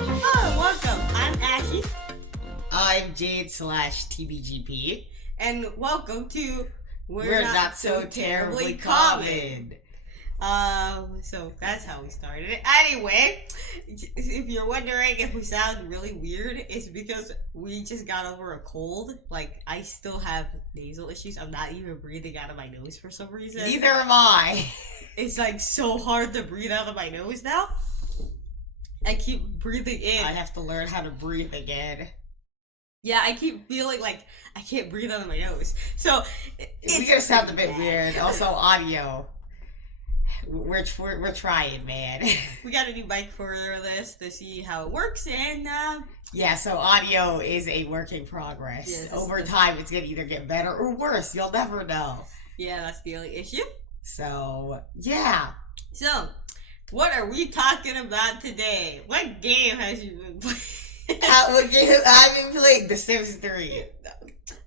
Oh, welcome. I'm Ashy, I'm Jade / TBGP. and welcome to We're not so terribly common. So that's how we started it. Anyway, if you're wondering if we sound really weird, it's because we just got over a cold. Like, I still have nasal issues. I'm not even breathing out of my nose for some reason. Neither am I. It's like so hard to breathe out of my nose now. I keep breathing in. I have to learn how to breathe again. Yeah, I keep feeling like I can't breathe out of my nose. So It's gonna sound a bit weird. Also, audio. We're trying, man. We got a new mic for this to see how it works, and Yeah, so audio is a work in progress. Yes, Over time, it's gonna either get better or worse. You'll never know. yeah, that's the only issue. So, yeah. So, what are we talking about today? What game has you been playing? What game I've been playing? The Sims 3.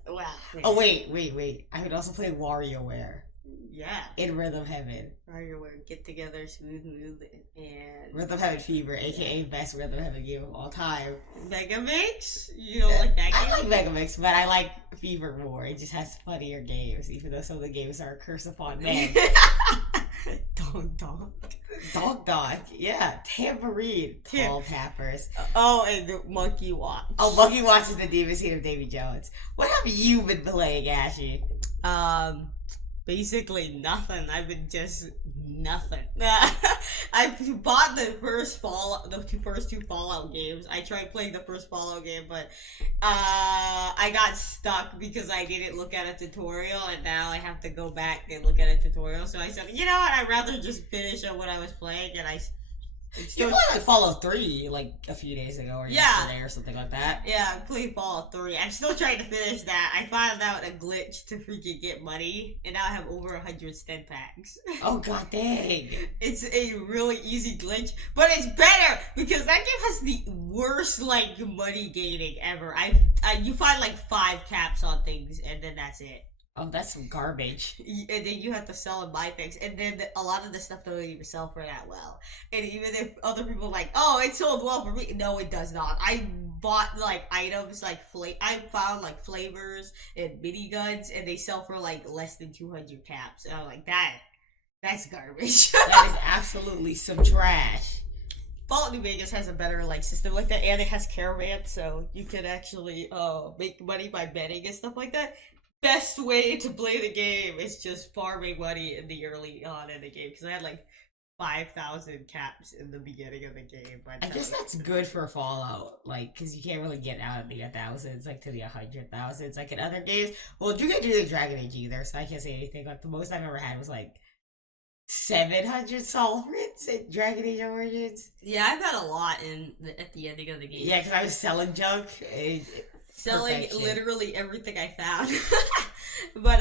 Wow. Oh, wait. I would also play WarioWare Yeah. in Rhythm Heaven. WarioWare, Get Together, Smooth Move, and Rhythm Heaven Fever, aka best Rhythm Heaven game of all time. Mega Mix. You don't like that game? I like Megamix, but I like Fever more. It just has funnier games, even though some of the games are a curse upon men. Donk. Yeah. Tambourine. Tall Tappers. Oh, and Monkey Watch. Oh, Monkey Watch is the demon seed of Davy Jones. What have you been playing, Ashy? Basically nothing. I've been just nothing. I bought the first two Fallout games. I tried playing the first Fallout game, but I got stuck because I didn't look at a tutorial, and now I have to go back and look at a tutorial. So I said, you know what? I'd rather just finish on what I was playing, and You played like Fallout 3 like a few days ago or yesterday or something like that. Yeah, I played Fallout 3. I'm still trying to finish that. I found out a glitch to freaking get money, and now I have over 100 stem packs. Oh, god dang. It's a really easy glitch, but it's better because that game has the worst like money gaining ever. You find like 5 caps on things, and then that's it. Oh, that's some garbage. And then you have to sell and buy things, and then a lot of the stuff don't even sell for that well. And even if other people are like, oh, it sold well for me, no, it does not. I bought like items like I found like flavors and miniguns, and they sell for like less than 200 caps. And I'm like, that's garbage. That is absolutely some trash. Fallout New Vegas has a better like system like that, and it has caravans, so you can actually make money by betting and stuff like that. Best way to play the game is just farming money in the early on in the game, because I had like 5,000 caps in the beginning of the game. I guess that's good for Fallout, like, because you can't really get out of the 1,000s, like, to the 100,000s, like in other games. Well, you can't do the Dragon Age either, so I can't say anything. Like, the most I've ever had was like 700 sovereigns in Dragon Age Origins. Yeah, I've had a lot at the ending of the game. Yeah, because I was selling junk. Selling Perfection. Literally everything I found. but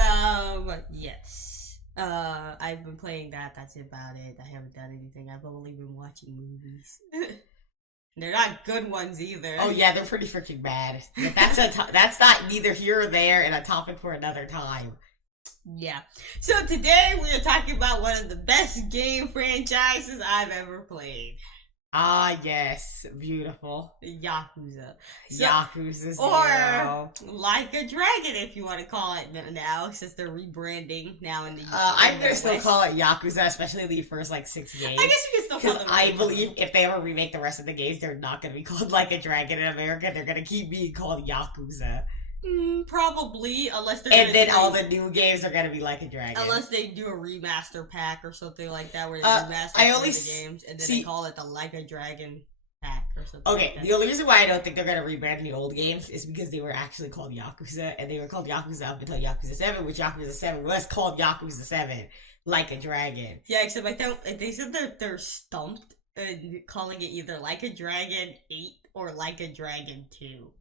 yes. I've been playing that. That's about it. I haven't done anything. I've only been watching movies. They're not good ones either. Oh yeah, they're pretty freaking bad. But that's not neither here or there, and a topic for another time. Yeah. So today we are talking about one of the best game franchises I've ever played. Ah, yes. Beautiful. Yakuza. Yakuza 0. Or Like a Dragon, if you want to call it now, since they're rebranding now in the I'm gonna still call it Yakuza, especially the first, like, 6 games. I guess you can still call Because them. I believe if they ever remake the rest of the games, they're not gonna be called Like a Dragon in America. They're gonna keep being called Yakuza. Probably, unless they're And then all the new games are gonna be Like a Dragon. unless they do a remaster pack or something like that, where they remaster I some only of the games, and then they call it the Like a Dragon pack or something. Okay, like that. the only reason why I don't think they're gonna rebrand the old games is because they were actually called Yakuza, and they were called Yakuza up until Yakuza 7, which Yakuza 7 was called Yakuza 7, Like a Dragon. Yeah, except I don't. They said they're stumped and calling it either Like a Dragon 8 or Like a Dragon 2.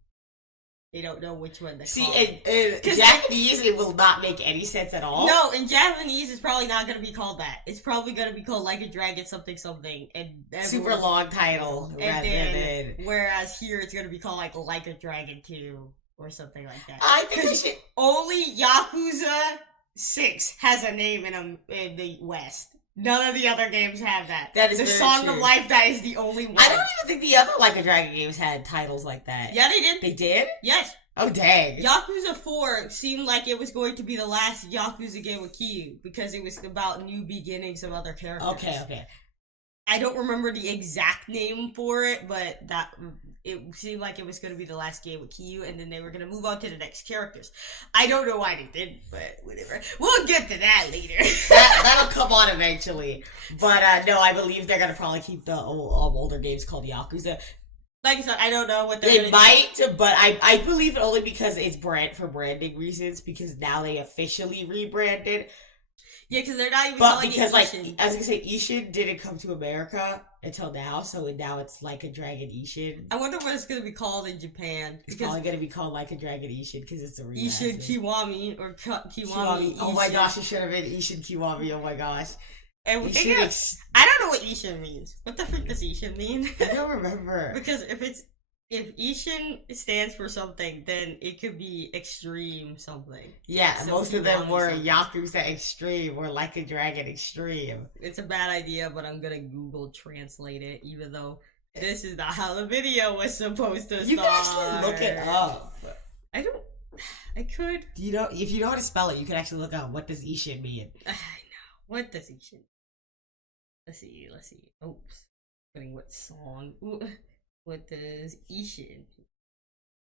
They don't know which one to call it. In Japanese, it will not make any sense at all. No, in Japanese, it's probably not going to be called that. It's probably going to be called Like a Dragon something something. And Super long title. Whereas here, it's going to be called Like a Dragon 2 or something like that. I think they should... Only Yakuza 6 has a name in the West. None of the other games have that. That is the very Song true. of Life. That is the only one. I don't even think the other Like a Dragon games had titles like that. Yeah, they did. They did? Yes. Oh, dang. Yakuza 4 seemed like it was going to be the last Yakuza game with Kiryu because it was about new beginnings of other characters. Okay. I don't remember the exact name for it, but that it seemed like it was going to be the last game with Kiryu, and then they were going to move on to the next characters. I don't know why they didn't, but whatever. We'll get to that later. That'll come on eventually. But no, I believe they're going to probably keep the older games called Yakuza. Like I said, I don't know what they're They gonna might, but I believe it only because it's for branding reasons, because now they officially rebranded. Yeah, because they're not even But calling because, it like, Ishin. as I say, Ishin didn't come to America until now, so now it's Like a Dragon Ishin. I wonder what it's going to be called in Japan. It's probably going to be called Like a Dragon Ishin, because it's a remaster. Ishin Kiwami, or Kiwami. Oh my Ishin. gosh, it should have been Ishin Kiwami, oh my gosh. And I don't know what Ishin means. What the frick does Ishin mean? I don't remember. Because if Ishin stands for something, then it could be extreme something. Yeah, So most of them were something. Yakuza Extreme or Like a Dragon Extreme. It's a bad idea, but I'm gonna Google translate it, even though this is not how the video was supposed to start. You can actually look it up. I could. If you know how to spell it, you can actually look up what does Ishin mean. I know. What does Ishin? Let's see. Oops. Putting what song? Ooh. What does Ishin?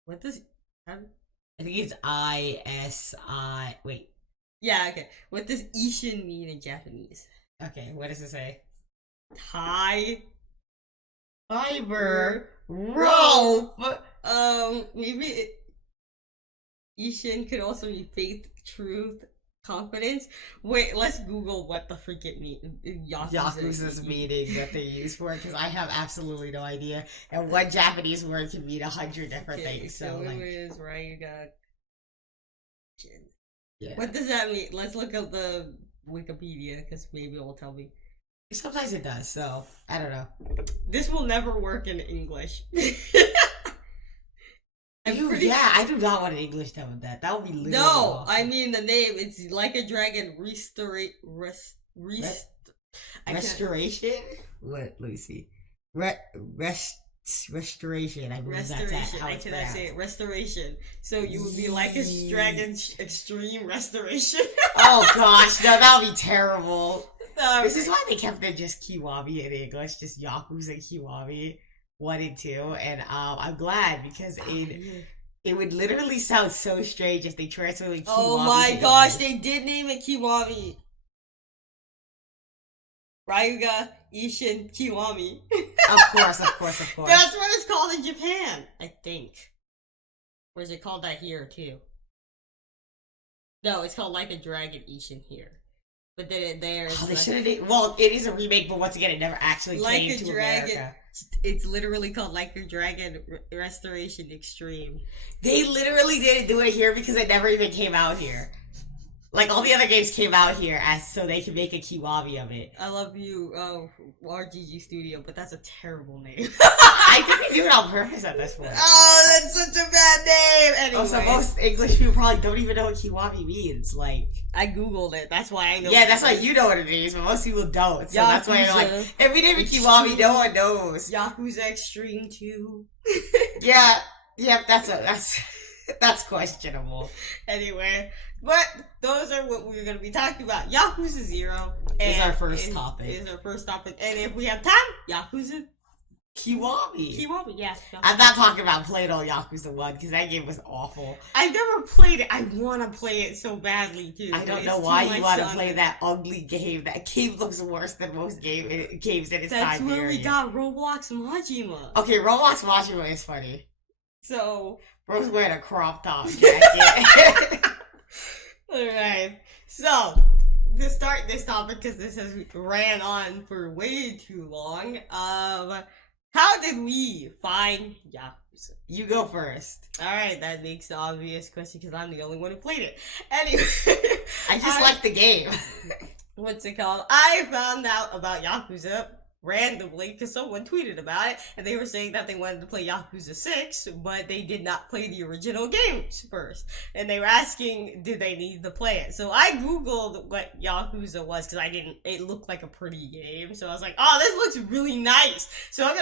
What does... I think it's I-S-I... Wait. Yeah, okay. What does Ishin mean in Japanese? Okay, what does it say? High Fiber rope. Maybe Ishin could also be faith, truth, confidence. Wait, let's Google what the freak it means. Yakuza's meaning that they use for it, because I have absolutely no idea. And one Japanese word can mean 100 different things. So it like, was Ryu Ga. yeah. What does that mean? Let's look up the Wikipedia, because maybe it'll tell me. Sometimes it does, so I don't know. This will never work in English. I do not want an English dub of that. That would be literally No, awful. I mean the name. It's Like a Dragon Restoration? What? Let me see. Restoration. I believe Restoration. that's how I it's cannot say pronounced. it. Restoration. So you would be Like a Dragon Extreme Restoration. Oh gosh, no, that would be terrible. Sorry. This is why they kept it just Kiwami in English, just Yakuza Kiwami 1 and 2, and I'm glad, because it would literally sound so strange if they translated Kiwami. Oh my gosh, they did name it Kiwami. Ryuga Ishin Kiwami. Of course. That's what it's called in Japan, I think. Or is it called that here too? No, it's called Like a Dragon Ishin here. But then they should have. Well, it is a remake, but once again, it never actually came to America. It's literally called Like a Dragon Restoration Extreme. They literally didn't do it here because it never even came out here. Like, all the other games came out here so they could make a Kiwami of it. I love you, RGG Studio, but that's a terrible name. I think they do it on purpose at this point. Oh, that's such a bad name! Anyway. Also, most English people probably don't even know what Kiwami means. Like, I Googled it, that's why I know. Yeah, that's why you know what it means, but most people don't. So that's why I'm like, if we name it Extreme. Kiwami, no one knows. Yakuza Extreme 2. Yeah, that's questionable. Anyway, but those are what we're going to be talking about. Yakuza 0 is our first topic. And if we have time, Yakuza Kiwami, yeah. I'm not talking about playing on Yakuza 1, because that game was awful. I never played it. I want to play it so badly, too. I don't know why you want to play that ugly game. That game looks worse than most games in its time That's where period. we got Roblox Majima. Okay, Roblox Majima is funny. So, Bro's wearing a crop top jacket. alright. So, to start this topic, because this has ran on for way too long, how did we find Yakuza? You go first. Alright, that makes the obvious question, because I'm the only one who played it. Anyway. I just like the game. What's it called? I found out about Yakuza randomly because someone tweeted about it, and they were saying that they wanted to play Yakuza 6, but they did not play the original games first. And they were asking, did they need to play it? So I googled what Yakuza was because it looked like a pretty game. So I was like, oh, this looks really nice. So I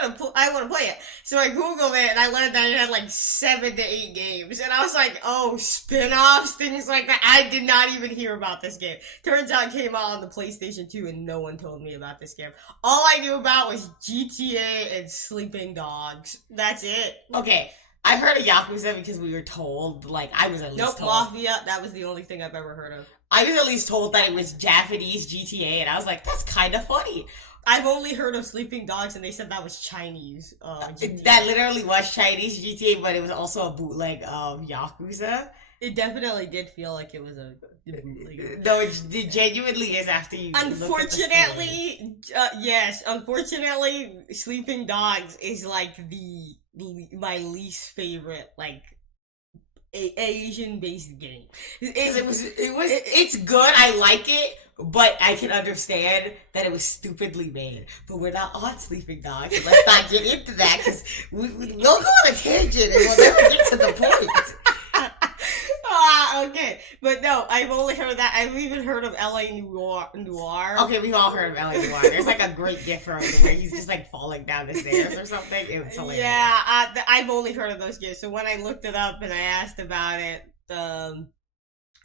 want to play it. So I googled it and I learned that it had like 7 to 8 games. And I was like, oh, spin-offs, things like that. I did not even hear about this game. Turns out it came out on the PlayStation 2 and no one told me about this game. All I knew about was GTA and Sleeping Dogs. That's it. Okay, I've heard of Yakuza because we were told, like, I was at least told. Mafia, that was the only thing I've ever heard of. I was at least told that it was Japanese GTA, and I was like, that's kind of funny. I've only heard of Sleeping Dogs, and they said that was Chinese GTA. That literally was Chinese GTA, but it was also a bootleg of Yakuza. It definitely did feel like it was a bootleg. No, it genuinely is after you. Unfortunately, yes. Unfortunately, Sleeping Dogs is like my least favorite like Asian based game. It's good. I like it, but I can understand that it was stupidly made. But we're not on Sleeping Dogs. Let's not get into that because we'll go on a tangent and we'll never get to the point. Okay, but no, I've only heard of that. I've even heard of LA Noire. Okay, we've all heard of LA Noire. There's like a great gif from it where he's just like falling down the stairs or something. It was hilarious. Yeah, I've only heard of those games. So when I looked it up and I asked about it,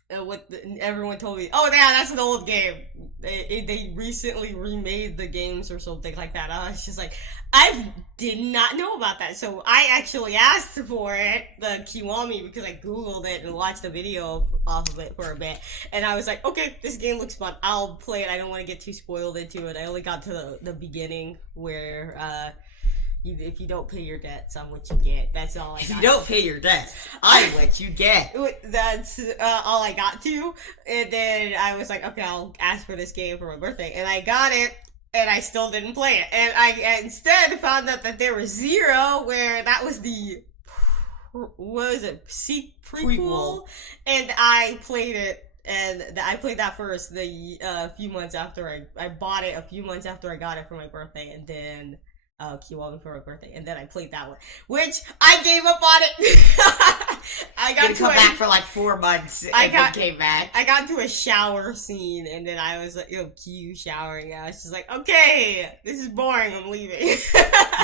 everyone told me, oh yeah, that's an old game. They recently remade the games or something like that. I was just like, I did not know about that. So I actually asked for it, the Kiwami, because I googled it and watched a video off of it for a bit. And I was like, okay, this game looks fun. I'll play it. I don't want to get too spoiled into it. I only got to the beginning where if you don't pay your debts, I'm what you get. That's all I got. If you don't pay your debts, I'm what you get. That's all I got to. And then I was like, okay, I'll ask for this game for my birthday. And I got it, and I still didn't play it. And I instead found out that there was Zero, where that was the, what was it, prequel? And I played it. And I played that first few months after I bought it, a few months after I got it for my birthday. And then Kiwami for my birthday, and then I played that one, which I gave up on it. I got to come back for like 4 months. And came back. I got to a shower scene, and then I was like, Q showering. I was just like, okay, this is boring. I'm leaving.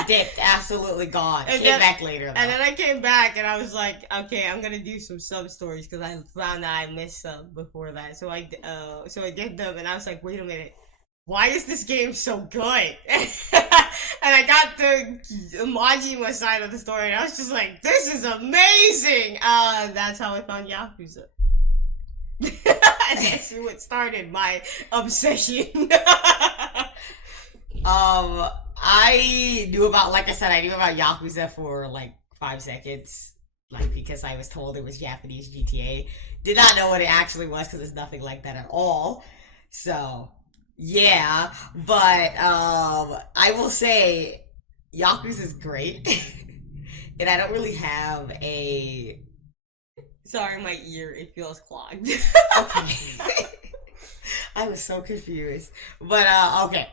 Dipped, absolutely gone. And came back later, though. And then I came back, and I was like, okay, I'm gonna do some sub stories because I found that I missed some before that. So I did them, and I was like, wait a minute. Why is this game so good? And I got the Majima side of the story, and I was just like, this is amazing! That's how I found Yakuza. And that's what started my obsession. I knew about, like I said, I knew about Yakuza for like 5 seconds. Like, because I was told it was Japanese GTA. Did not know what it actually was, because it's nothing like that at all. So... yeah, but I will say Yakuza is great, and I don't really have a. Sorry, my ear, it feels clogged. Okay, I was so confused, but okay,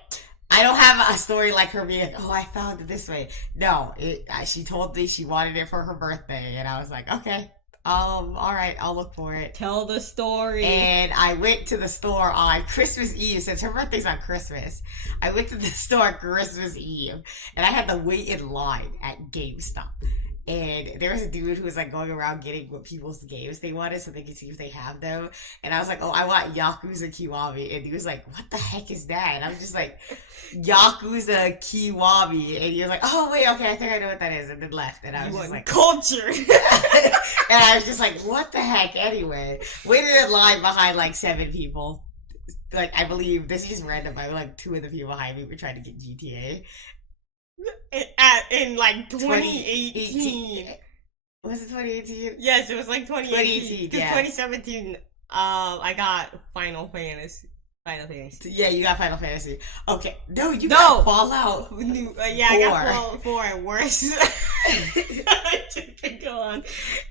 I don't have a story like her being like, oh, I found it this way. No, she told me she wanted it for her birthday, and I was like, okay. Alright, I'll look for it. Tell the story. And I went to the store on Christmas Eve, since her birthday's on Christmas. I went to the store Christmas Eve, and I had to wait in line at GameStop. And there was a dude who was like going around getting what people's games they wanted so they could see if they have them. And I was like, oh, I want Yakuza Kiwami. And he was like, what the heck is that? And I was just like, Yakuza Kiwami. And he was like, oh, wait, okay, I think I know what that is. And then left. And I was just like, culture. And I was just like, what the heck? Anyway, waited in line behind like 7 people. Like, I believe, this is just random, but like 2 of the people behind me were trying to get GTA. In like 2018. Was it 2018? Yes, it was like 2018. Because yeah. 2017, I got Final Fantasy. Yeah, you got Final Fantasy. Okay. No, you got Fallout. Yeah, I got Fallout 4 and worse. Go on.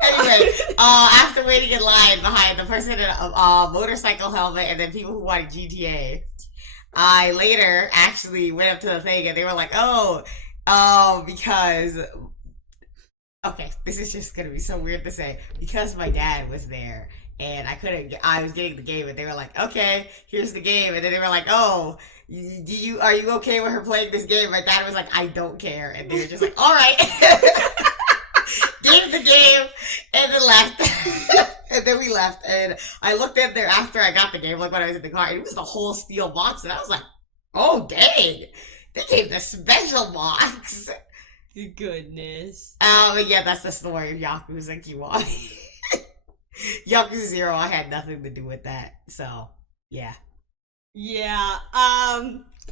Anyway, after waiting in line behind the person in a motorcycle helmet and then people who wanted GTA, I later actually went up to the thing and they were like, because okay, this is just gonna be so weird to say. Because my dad was there and I was getting the game and they were like, okay, here's the game. And then they were like, oh, are you okay with her playing this game? My dad was like, I don't care. And they were just like, all right. Gave the game and then left. And then we left and I looked in there after I got the game, like when I was in the car, and it was the whole steel box and I was like, oh dang, they gave the special box. Goodness. Yeah, that's the story of Yakuza Kiwami. Yakuza 0, I had nothing to do with that, so yeah. Yeah,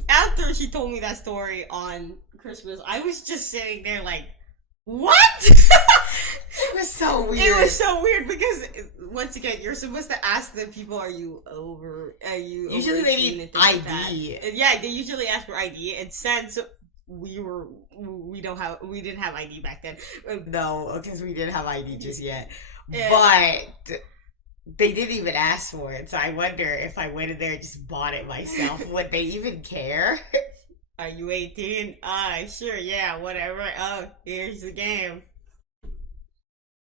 after she told me that story on Christmas, I was just sitting there like, what? It was so weird. It was so weird because, once again, you're supposed to ask the people, are you usually they need ID. Like yeah, they usually ask for ID, and since we didn't have ID back then. No, because we didn't have ID just yet. But they didn't even ask for it, so I wonder if I went in there and just bought it myself, would they even care? Are you 18? Sure, yeah, whatever. Oh, here's the game.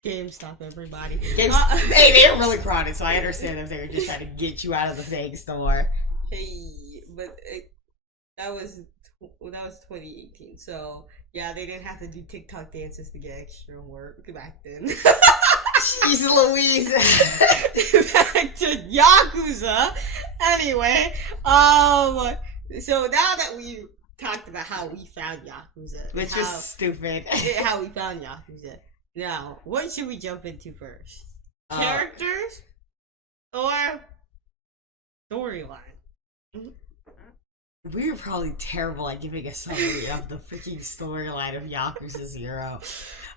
GameStop, everybody. Hey, they were really crowded, so I understand if they were just trying to get you out of the thing store. Hey, but that was 2018, so yeah, they didn't have to do TikTok dances to get extra work back then. Jeez Louise. Back to Yakuza. Anyway, so now that we talked about how we found Yakuza, which is stupid. How we found Yakuza. Now, what should we jump into first? Characters or storyline? We were probably terrible at giving a summary of the freaking storyline of Yakuza 0.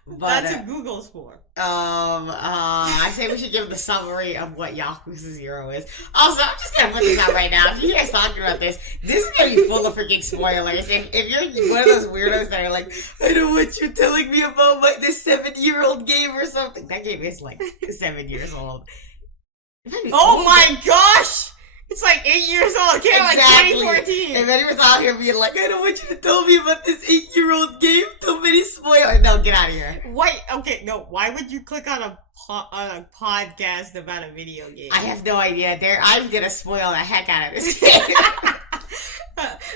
But, that's what Google's for. I say we should give the summary of what Yakuza 0 is. Also, I'm just gonna put this out right now. If you hear us talking about this is gonna be full of freaking spoilers. If you're one of those weirdos that are like, I don't want you telling me about this 7-year-old game or something. That game is like 7 years old. Oh my gosh! It's like 8 years old. It came out like 2014. If anyone's out here being like, I don't want you to tell me about this 8-year-old game, too many spoilers. No, get out of here. Wait, okay, no. Why would you click on a podcast about a video game? I have no idea. I'm gonna spoil the heck out of this game.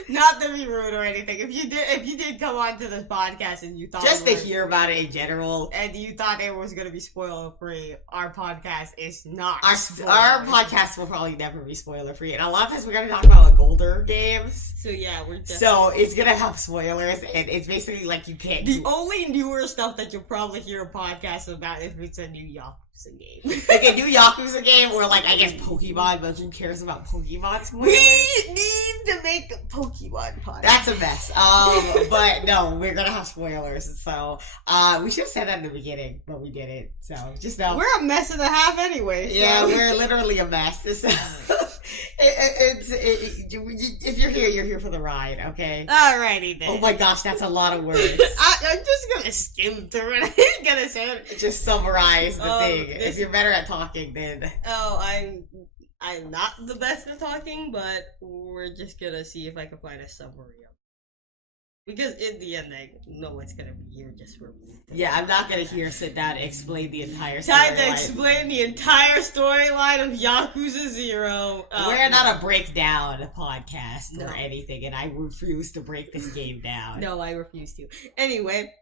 Not to be rude or anything. If you did come onto this podcast and you thought just to hear about it in general, and you thought it was gonna be spoiler free, our podcast is not. Our podcast will probably never be spoiler free, and a lot of times we're gonna talk about like older games. So yeah, so it's gonna have spoilers, and it's basically like you can't. The only newer stuff that you'll probably hear a podcast about if it's a new Yakuza game, like a new Yakuza game, or like I guess Pokemon, but who cares about Pokemon spoilers? We need to make a Pokemon podcast. That's a mess. But no, we're gonna have spoilers. So we should have said that in the beginning, but we didn't. So just know we're a mess and a half anyway. So. Yeah, we're literally a mess. So, if you're here for the ride. Okay. Alrighty then. Oh my gosh, that's a lot of words. I'm just gonna skim through it. I ain't gonna say it. Just summarize the thing. If you're better at talking, then. Oh, I'm not the best at talking, but we're just gonna see if I can find a summary of it. Because in the end, I know it's gonna be here just for me. Yeah, I'm not gonna sit down and explain the entire storyline. Time to explain the entire storyline of Yakuza 0. We're not a breakdown podcast or anything, and I refuse to break this game down. No, I refuse to. Anyway,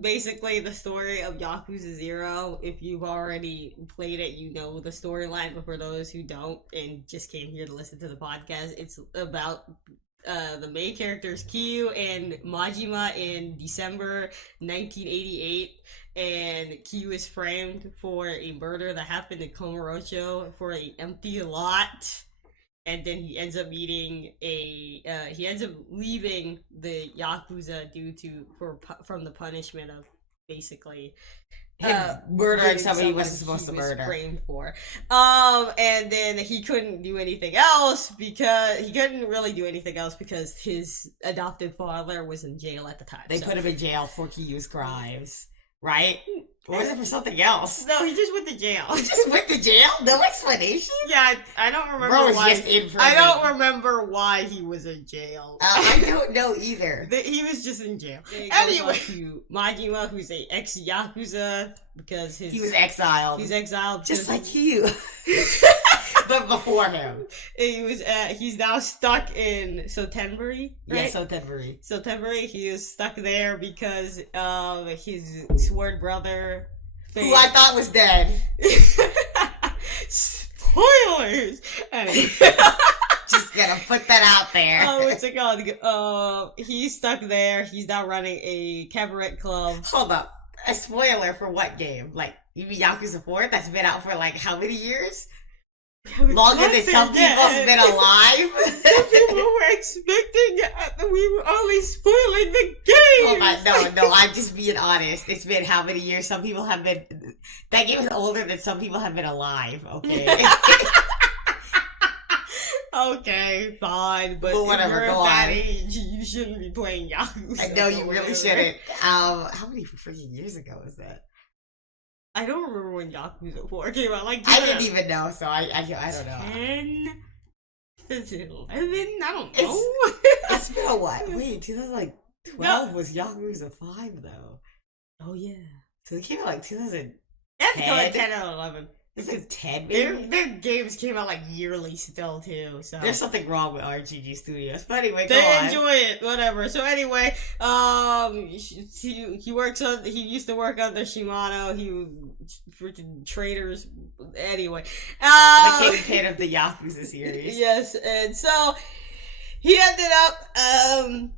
basically the story of Yakuza 0, if you've already played it, you know the storyline, but for those who don't and just came here to listen to the podcast, it's about the main characters Kiryu and Majima in December 1988, and Kiryu is framed for a murder that happened in Komarocho for an empty lot. And then he ends up leaving the Yakuza from the punishment of basically murdering somebody he wasn't supposed to murder. Framed for. And then he couldn't do anything else because his adopted father was in jail at the time. They put him in jail for Kiryu's crimes, right? Or was it for something else? No, he just went to jail. He just went to jail? No explanation? Yeah, I don't remember Bro was why. just in prison. I don't remember why he was in jail. I don't know either. He was just in jail. Anyway. To Majima, who's a ex-Yakuza, because He was exiled. He's exiled. Just like you. But before him. He's now stuck in Sotenburi, right? Yeah, Sotenburi. Sotenburi, he is stuck there because his sword brother... Who I thought was dead. Spoilers! Anyway. Just gonna put that out there. Oh, what's it called? He's stuck there. He's now running a cabaret club. Hold up. A spoiler for what game? Like, you mean Yakuza 4? That's been out for like how many years? Longer than some people's been alive? Some people were expecting we were only spoiling the game. Oh my, no, I'm just being honest. It's been how many years? Some people have been... That game is older than some people have been alive, okay? Okay, fine, but whatever, if you're go at that on. age, you shouldn't be playing Yakuza. I know you or really whatever. shouldn't. How many freaking years ago was that? I don't remember when Yakuza 4 came out. Like, I didn't even know, so I don't know. 10? Is it 11? I don't know. It's been a what? Wait, 2012 was Yakuza 5 though. Oh, yeah. So it came out like 2000. That's 10? 10 or 11. It's like 10 Their, maybe? their games came out like yearly still too, so There's something wrong with RGG Studios. But anyway, go they on. enjoy it, whatever. So anyway, he works on. He used to work under Shimano. He freaking traders. Anyway, The kingpin of the Yakuza series. yes, and so he ended up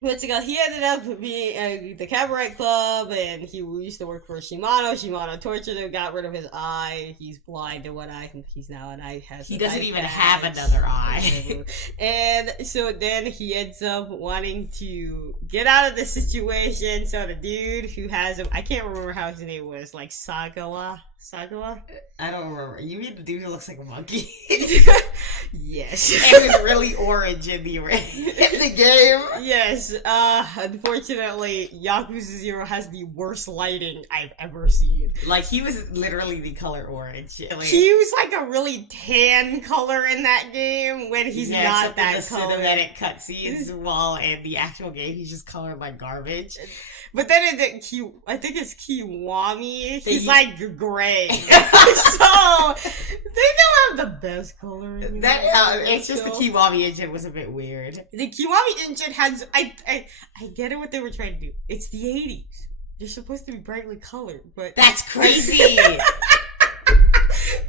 what's it called? He ended up being the cabaret club, and he used to work for Shimano. Shimano tortured him, got rid of his eye. He's blind to one eye. He's now an eye. He doesn't even have another eye. And so then he ends up wanting to get out of the situation. So the dude who has him, I can't remember how his name was, like Sagawa? I don't remember. You mean the dude who looks like a monkey? Yes. And was really orange in the game. Yes. Unfortunately, Yakuza 0 has the worst lighting I've ever seen. Like, he was literally the color orange. Like, He was like a really tan color in that game when he's not that the color. cinematic cutscenes, while in the actual game he's just colored like garbage. But then in I think it's Kiwami, he's He- like gray. So they don't have the best color. It's just the Kiwami engine was a bit weird. The Kiwami engine has I get it what they were trying to do. It's the 80s. You're supposed to be brightly colored, but That's crazy.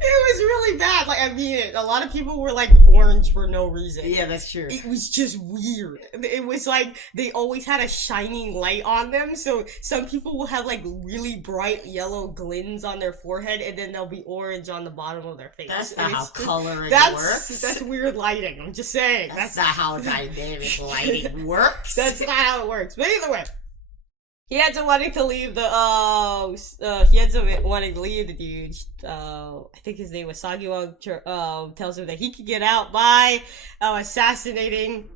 it was really bad. Like, I mean, a lot of people were like orange for no reason. Yeah, that's true. It was just weird. It was like they always had a shining light on them. So some people will have like really bright yellow glins on their forehead, and then they'll be orange on the bottom of their face. That's not how coloring That's works. weird lighting. I'm just saying. That's not how dynamic lighting works. That's not how it works. But either way. He ends up wanting to leave the dude. I think his name was Sagiwa, tells him that he can get out by assassinating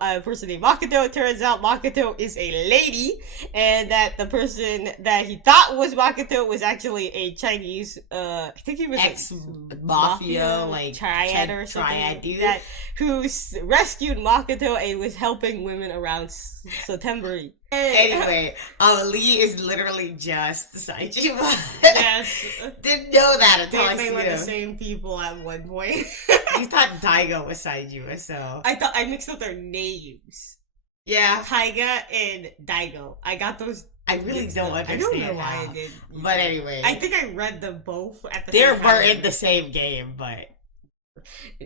a person named Makoto. It turns out Makoto is a lady, and that the person that he thought was Makoto was actually a Chinese, I think he was ex-mafia, like triad or something, triad dude, that who rescued Makoto and was helping women around Sotenburi. Anyway, Lee is literally just Saijima. Yes. Didn't know that until I They see were the him. same people at one point. You thought Daigo was Saijima, so... I thought I mixed up their names. Yeah. Taiga and Daigo. I got those. I really don't understand I don't know why how. I did. But anyway. I think I read them both at the They same time. were in the same game, but...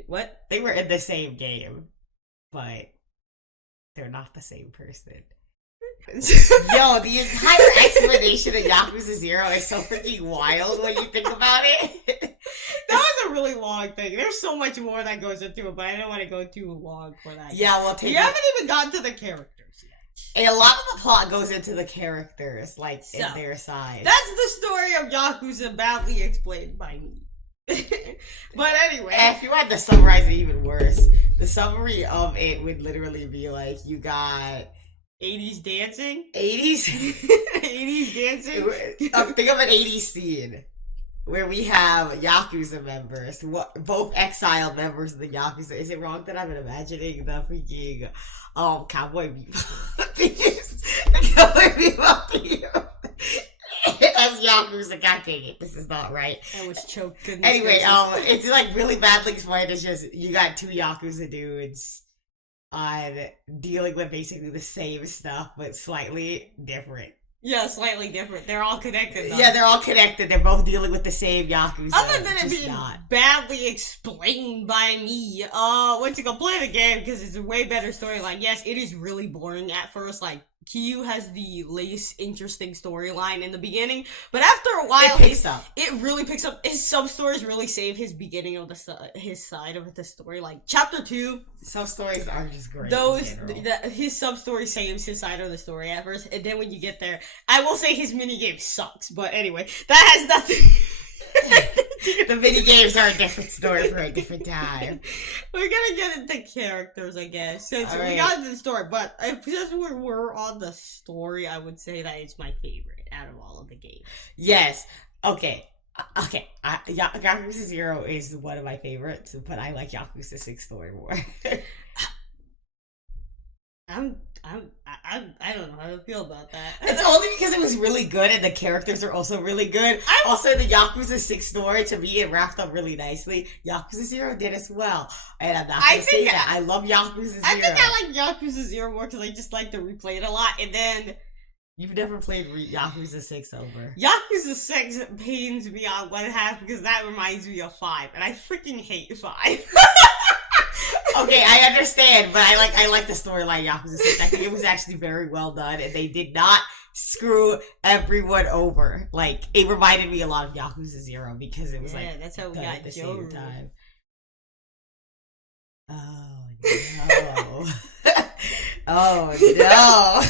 What? They were in the same game, but... They're not the same person. Yo, the entire explanation of Yakuza 0 is so freaking wild when you think about it. That was a really long thing. There's so much more that goes into it, but I don't want to go too long for that. Yeah, well, We haven't even gotten to the characters yet. And a lot of the plot goes into the characters, like, So, in their side. That's the story of Yakuza, badly explained by me. But anyway. If you had to summarize it even worse, the summary of it would literally be like, you got... 80s dancing? 80s? 80s dancing. Think of an 80s scene where we have Yakuza members, both exiled members of the Yakuza. Is it wrong that I'm imagining the freaking cowboy bebop? Cowboy bebop as Yakuza? God dang it, this is not right. I was choked. Anyway, it's like really badly explained. It's just you got two Yakuza dudes on dealing with basically the same stuff but slightly different. Yeah, slightly different. They're all connected, though. Yeah, they're all connected. They're both dealing with the same Yakuza. Other than it being badly explained by me, once you go play the game, because it's a way better storyline. Yes, it is really boring at first. Like, Kyu has the least interesting storyline in the beginning, but after a while, it really picks up. His sub-stories really save his beginning of his side of the story. Like, Chapter 2... Sub-stories are just great. His sub-story saves his side of the story at first, and then when you get there, I will say his minigame sucks, but anyway, that has nothing... The minigames are a different story for a different time. We're gonna get into characters, I guess. Since we got into the story, but since we're on the story, I would say that it's my favorite out of all of the games. Yes. Okay. Yakuza 0 is one of my favorites, but I like Yakuza 6 story more. I don't know how to feel about that. It's only because it was really good and the characters are also really good. Also, the Yakuza 6 story, to me, it wrapped up really nicely. Yakuza 0 did as well. And I'm not going to say that. I love Yakuza 0. I think I like Yakuza 0 more because I just like to replay it a lot. And then... You've never played Yakuza 6 over. Yakuza 6 pains me on one half because that reminds me of 5. And I freaking hate 5. Okay, I understand, but I like the storyline Yakuza 6. I think it was actually very well done, and they did not screw everyone over. Like, it reminded me a lot of Yakuza 0 because it was that's how we got at the same time. Oh no! Oh no!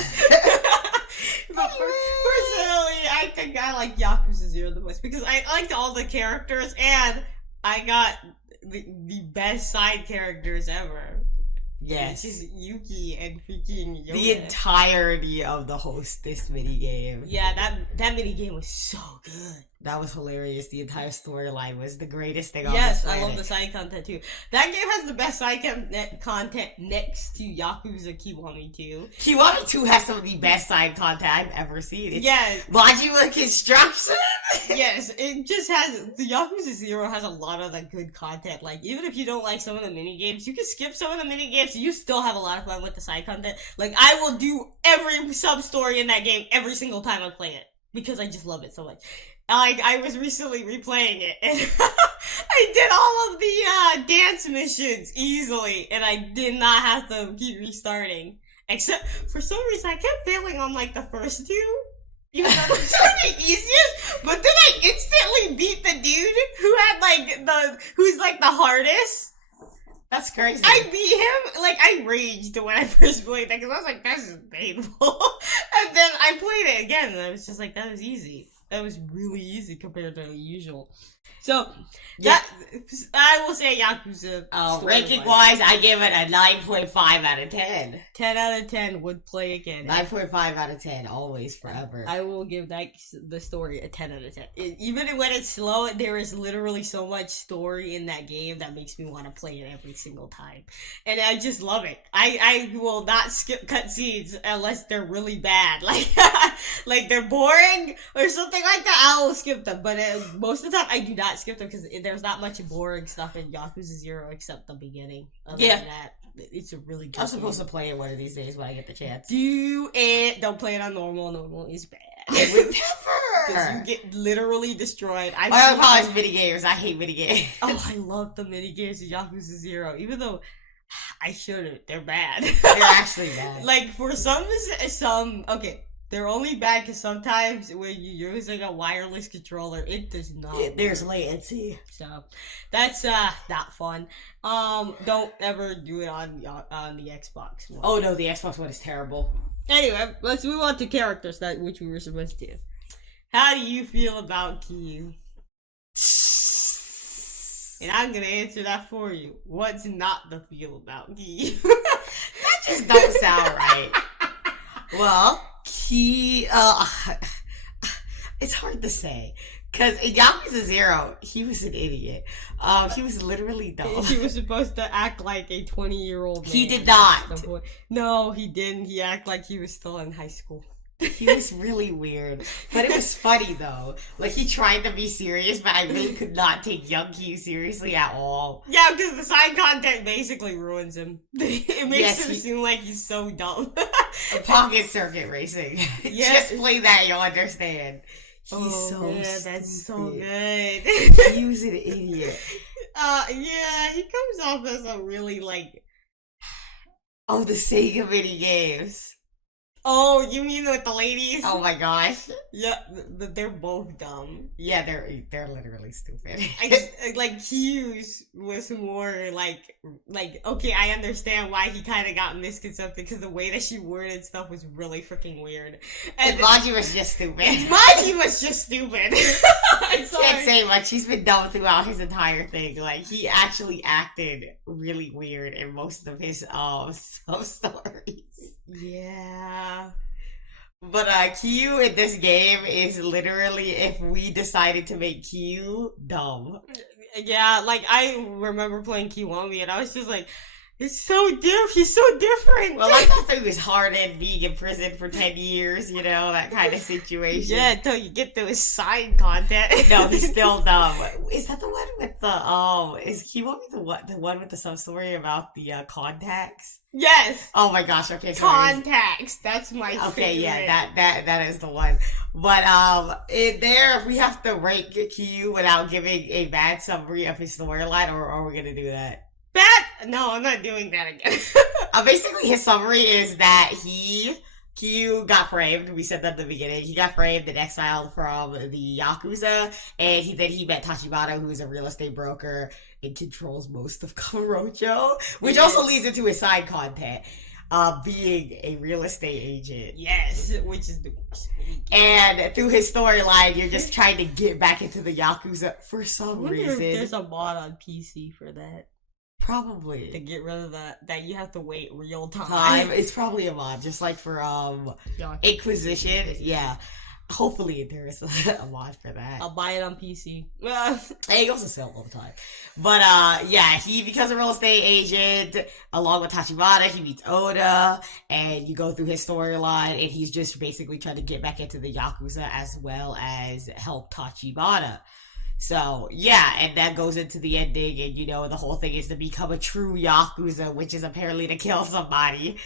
But personally, I think I like Yakuza 0 the most because I liked all the characters and I got the best side characters ever. Yes. Which is Yuki and freaking Yoda. The entirety of the Hostess minigame. Yeah, that minigame was so good. That was hilarious. The entire storyline was the greatest thing on Yes, this planet. I love the side content too. That game has the best side content next to Yakuza Kiwami 2. Kiwami 2 has some of the best side content I've ever seen. Yes. Modular construction? Yes, it just has... The Yakuza 0 has a lot of the good content. Like, even if you don't like some of the minigames, you can skip some of the minigames, you still have a lot of fun with the side content. Like, I will do every sub-story in that game every single time I play it. Because I just love it so much. I was recently replaying it, and I did all of the dance missions easily, and I did not have to keep restarting. Except, for some reason, I kept failing on, like, the first two. Even though those are the easiest, but then I instantly beat the dude who had, like, who's, like, the hardest. That's crazy. I beat him, like, I raged when I first played that, because I was like, this is painful. And then I played it again, and I was just like, that was easy. That was really easy compared to the usual. So, yeah, I will say Yakuza. Ranking-wise, I give it a 9.5 out of 10. 10 out of 10 would play again. 9.5 out of 10, always, forever. I will give the story a 10 out of 10. Even when it's slow, there is literally so much story in that game that makes me want to play it every single time. And I just love it. I will not skip cutscenes unless they're really bad. Like they're boring or something like that, I will skip them. But most of the time, I do not skip them because there's not much boring stuff in Yakuza 0 except the beginning. Other than that, it's a really good I'm supposed to play it one of these days when I get the chance. Do it. Don't play it on normal. Normal is bad. I would never. Because you get literally destroyed. I don't call it minigames. I hate minigames. Oh, I love the minigames in Yakuza 0. Even though I shouldn't. They're bad. They're actually bad. Like, for some, okay. They're only bad because sometimes when you're using a wireless controller, it does not work. There's latency. So, that's not fun. Don't ever do it on the Xbox One. Oh no, the Xbox One is terrible. Anyway, let's move on to characters, which we were supposed to. How do you feel about Kyu? And I'm gonna answer that for you. What's not the feel about Kyu? That just don't sound right. Well, It's hard to say. Because in Yakuza 0, he was an idiot. He was literally dumb. He was supposed to act like a 20-year-old man. He did not. No, he didn't. He acted like he was still in high school. He was really weird. But it was funny, though. Like, he tried to be serious, but I really could not take young Kyu seriously at all. Yeah, because the side content basically ruins him. It makes him seem like he's so dumb. Pocket circuit racing. Just play that, you'll understand. He's that's so good. He was an idiot. Yeah, he comes off as a really, like... Oh, the Sega mini games. Oh, you mean with the ladies? Oh my gosh. Yeah, they're both dumb. Yeah, they're literally stupid. Like Kyu's was more like okay, I understand why he kind of got misconcepted because the way that she worded stuff was really freaking weird. And Maji was just stupid. Maji was just stupid. I can't say much. He's been dumb throughout his entire thing. Like, he actually acted really weird in most of his sub stories. Yeah. But Kyu in this game is literally if we decided to make Kyu dumb. Yeah, like I remember playing Kiwami and I was just like, it's so different. He's so different. Well, I thought he was hardened being in prison for 10 years, you know, that kind of situation. Yeah, until you get to his side content. No, he's still dumb. Is that the one with the, is Kiwami the one with the sub-story about the contacts? Yes. Oh my gosh, okay. Contacts. That's my favorite. Okay, yeah, that is the one. But, in there, if we have to rank Kyu without giving a bad summary of his storyline, or are we gonna do that? No, I'm not doing that again. Basically, his summary is that Kyu got framed. We said that at the beginning. He got framed and exiled from the Yakuza, and then he met Tachibana, who's a real estate broker and controls most of Kamurocho, which also leads into his side content, being a real estate agent. Yes, which is the worst. And through his storyline, you're just trying to get back into the Yakuza for some reason. If there's a mod on PC for that. Probably. To get rid of that you have to wait real time. It's probably a mod, just like for Inquisition. Yeah. Hopefully there is a mod for that. I'll buy it on PC. Hey, he goes to sell all the time. But yeah, he becomes a real estate agent along with Tachibana. He meets Oda, and you go through his storyline, and he's just basically trying to get back into the Yakuza as well as help Tachibana. So, yeah, and that goes into the ending, and, you know, the whole thing is to become a true Yakuza, which is apparently to kill somebody.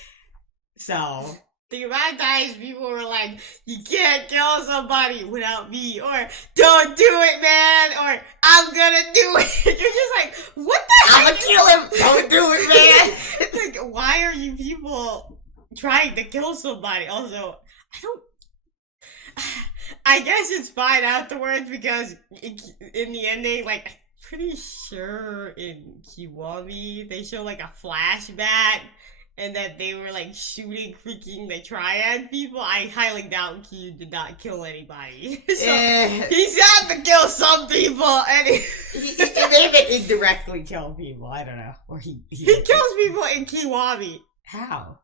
So, the amount of times people were like, you can't kill somebody without me, or don't do it, man, or I'm gonna do it. You're just like, what the heck? I'm gonna kill him! Don't do it, man! Like, why are you people trying to kill somebody? Also, I guess it's fine afterwards because in the ending, like, I'm pretty sure in Kiwami they show like a flashback and that they were like shooting freaking the triad people. I highly doubt Kyu did not kill anybody. So he's had to kill some people, and he may have indirectly killed people. I don't know, or he kills people in Kiwami. How?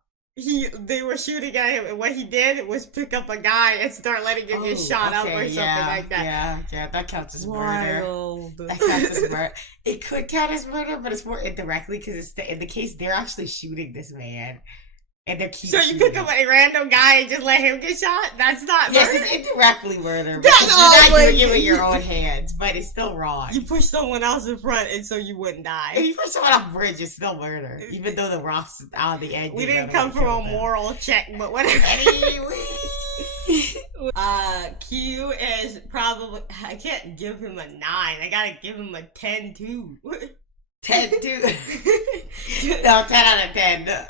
They were shooting at him, and what he did was pick up a guy and start letting him get shot up or something like that. Yeah, that counts as murder. That counts as murder. It could count as murder, but it's more indirectly because it's in the case they're actually shooting this man. And they're so you pick up a random guy and just let him get shot? That's not murder. Yes, it's indirectly murder. Because you're not doing it with your own hands, but it's still wrong. You push someone else in front and so you wouldn't die. If you push someone off a bridge, it's still murder. Even though the rocks out of the edge. We didn't come from a moral check, but whatever. Anyway. Kyu is probably, I can't give him a 9. I gotta give him a 10 too. 10 too. No, 10 out of 10.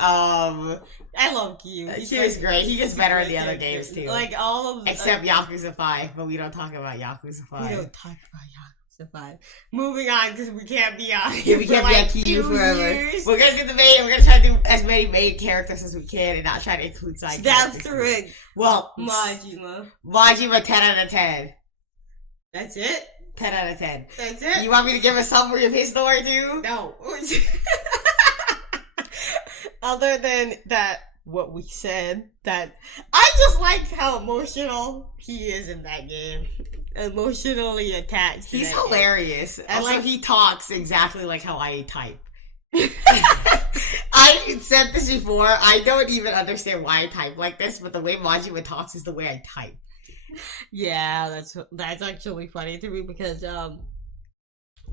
I love Kyu. Kyu's great. He gets better in the other games too. Like all of except Yakuza 5, but we don't talk about Yakuza 5. We don't talk about Yakuza 5. Moving on, because we can't be on here we can't be on Kyu forever. We're gonna do the main. We're gonna try to do as many main characters as we can, and not try to include side characters. That's correct. Well, Majima 10 out of 10. That's it. 10 out of 10. That's it. You want me to give a summary of his story too? No. Other than that, what we said. That I just like how emotional he is in that game. Emotionally attached. He's hilarious. I Also, like- he talks exactly like how I type. I said this before. I don't even understand why I type like this, but the way Majima talks is the way I type. Yeah, that's actually funny to me because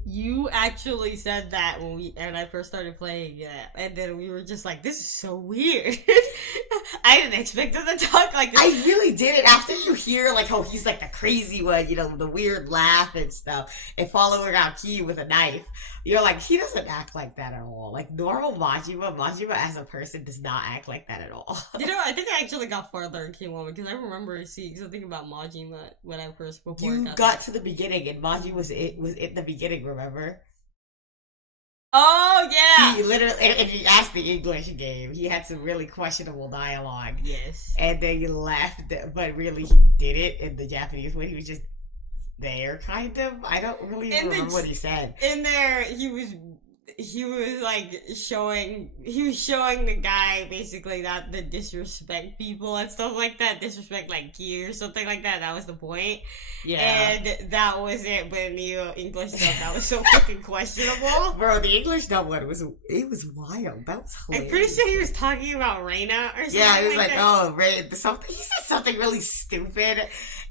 you actually said that when I first started playing it, and then we were just like, this is so weird. I didn't expect him to talk like this. I really did it. After you hear like how he's like the crazy one, you know, the weird laugh and stuff, and following around Key with a knife, you're like, he doesn't act like that at all. Like normal Majima as a person does not act like that at all. You know, I think I actually got farther in K1 because I remember seeing something about Majima when I first before You I got to the beginning and Majima was in the beginning, remember? Oh yeah. He literally, and he asked the English game. He had some really questionable dialogue. Yes. And then he left, but really he did it in the Japanese when he was just there, kind of. I don't really remember what he said. In there, he was like showing the guy basically not to disrespect people and stuff like that, disrespect like Key or something like that. That was the point. Yeah. And that was it. But in the English stuff, that was so fucking questionable. Bro, the English dub one was wild. That was hilarious. I'm pretty sure he was talking about Reina or something. Yeah, he was like, that. oh, Ray, something. He said something really stupid,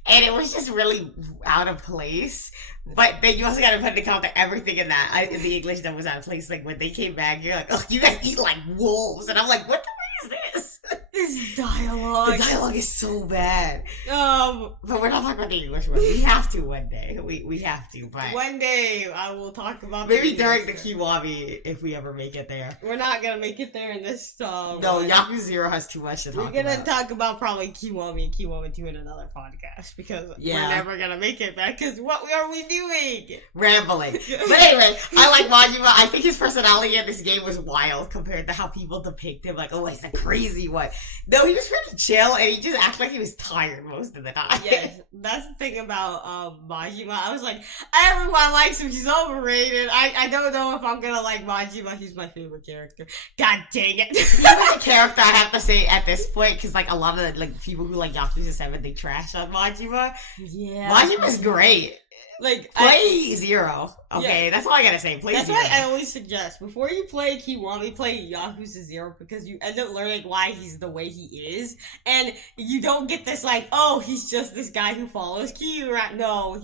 and it was just really out of place. But then you also got to put into account that everything in the English dub was out of place. Like when they came back, you're like, oh, you guys eat like wolves, and I'm like, what the fuck is this? This dialogue. The dialogue is so bad. But we're not talking about the English one. We have to one day. We have to. But one day I will talk about maybe during the Kiwami if we ever make it there. We're not gonna make it there in this. No, Yakuza 0 has too much to talk about. We're gonna talk about probably Kiwami and Kiwami 2 in another podcast because we're never gonna make it back. Because what are we doing? Rambling. But anyway, I like Majima. I think his personality in this game was wild compared to how people depict him. Like, oh, he's a crazy one. No, he was pretty chill, and he just acted like he was tired most of the time. Yes, that's the thing about Majima. I was like, everyone likes him. He's overrated. I don't know if I'm gonna like Majima. He's my favorite character. God dang it. He's a character I have to say at this point, because like a lot of the like people who like Yakuza 7, they trash on Majima. Yeah, Majima's great. Like play 0. Okay, that's all I gotta say. Play that's 0. That's why I always suggest before you play Kiwami, play Yakuza 0 because you end up learning why he's the way he is, and you don't get this like, oh, he's just this guy who follows Kyu. Right? No,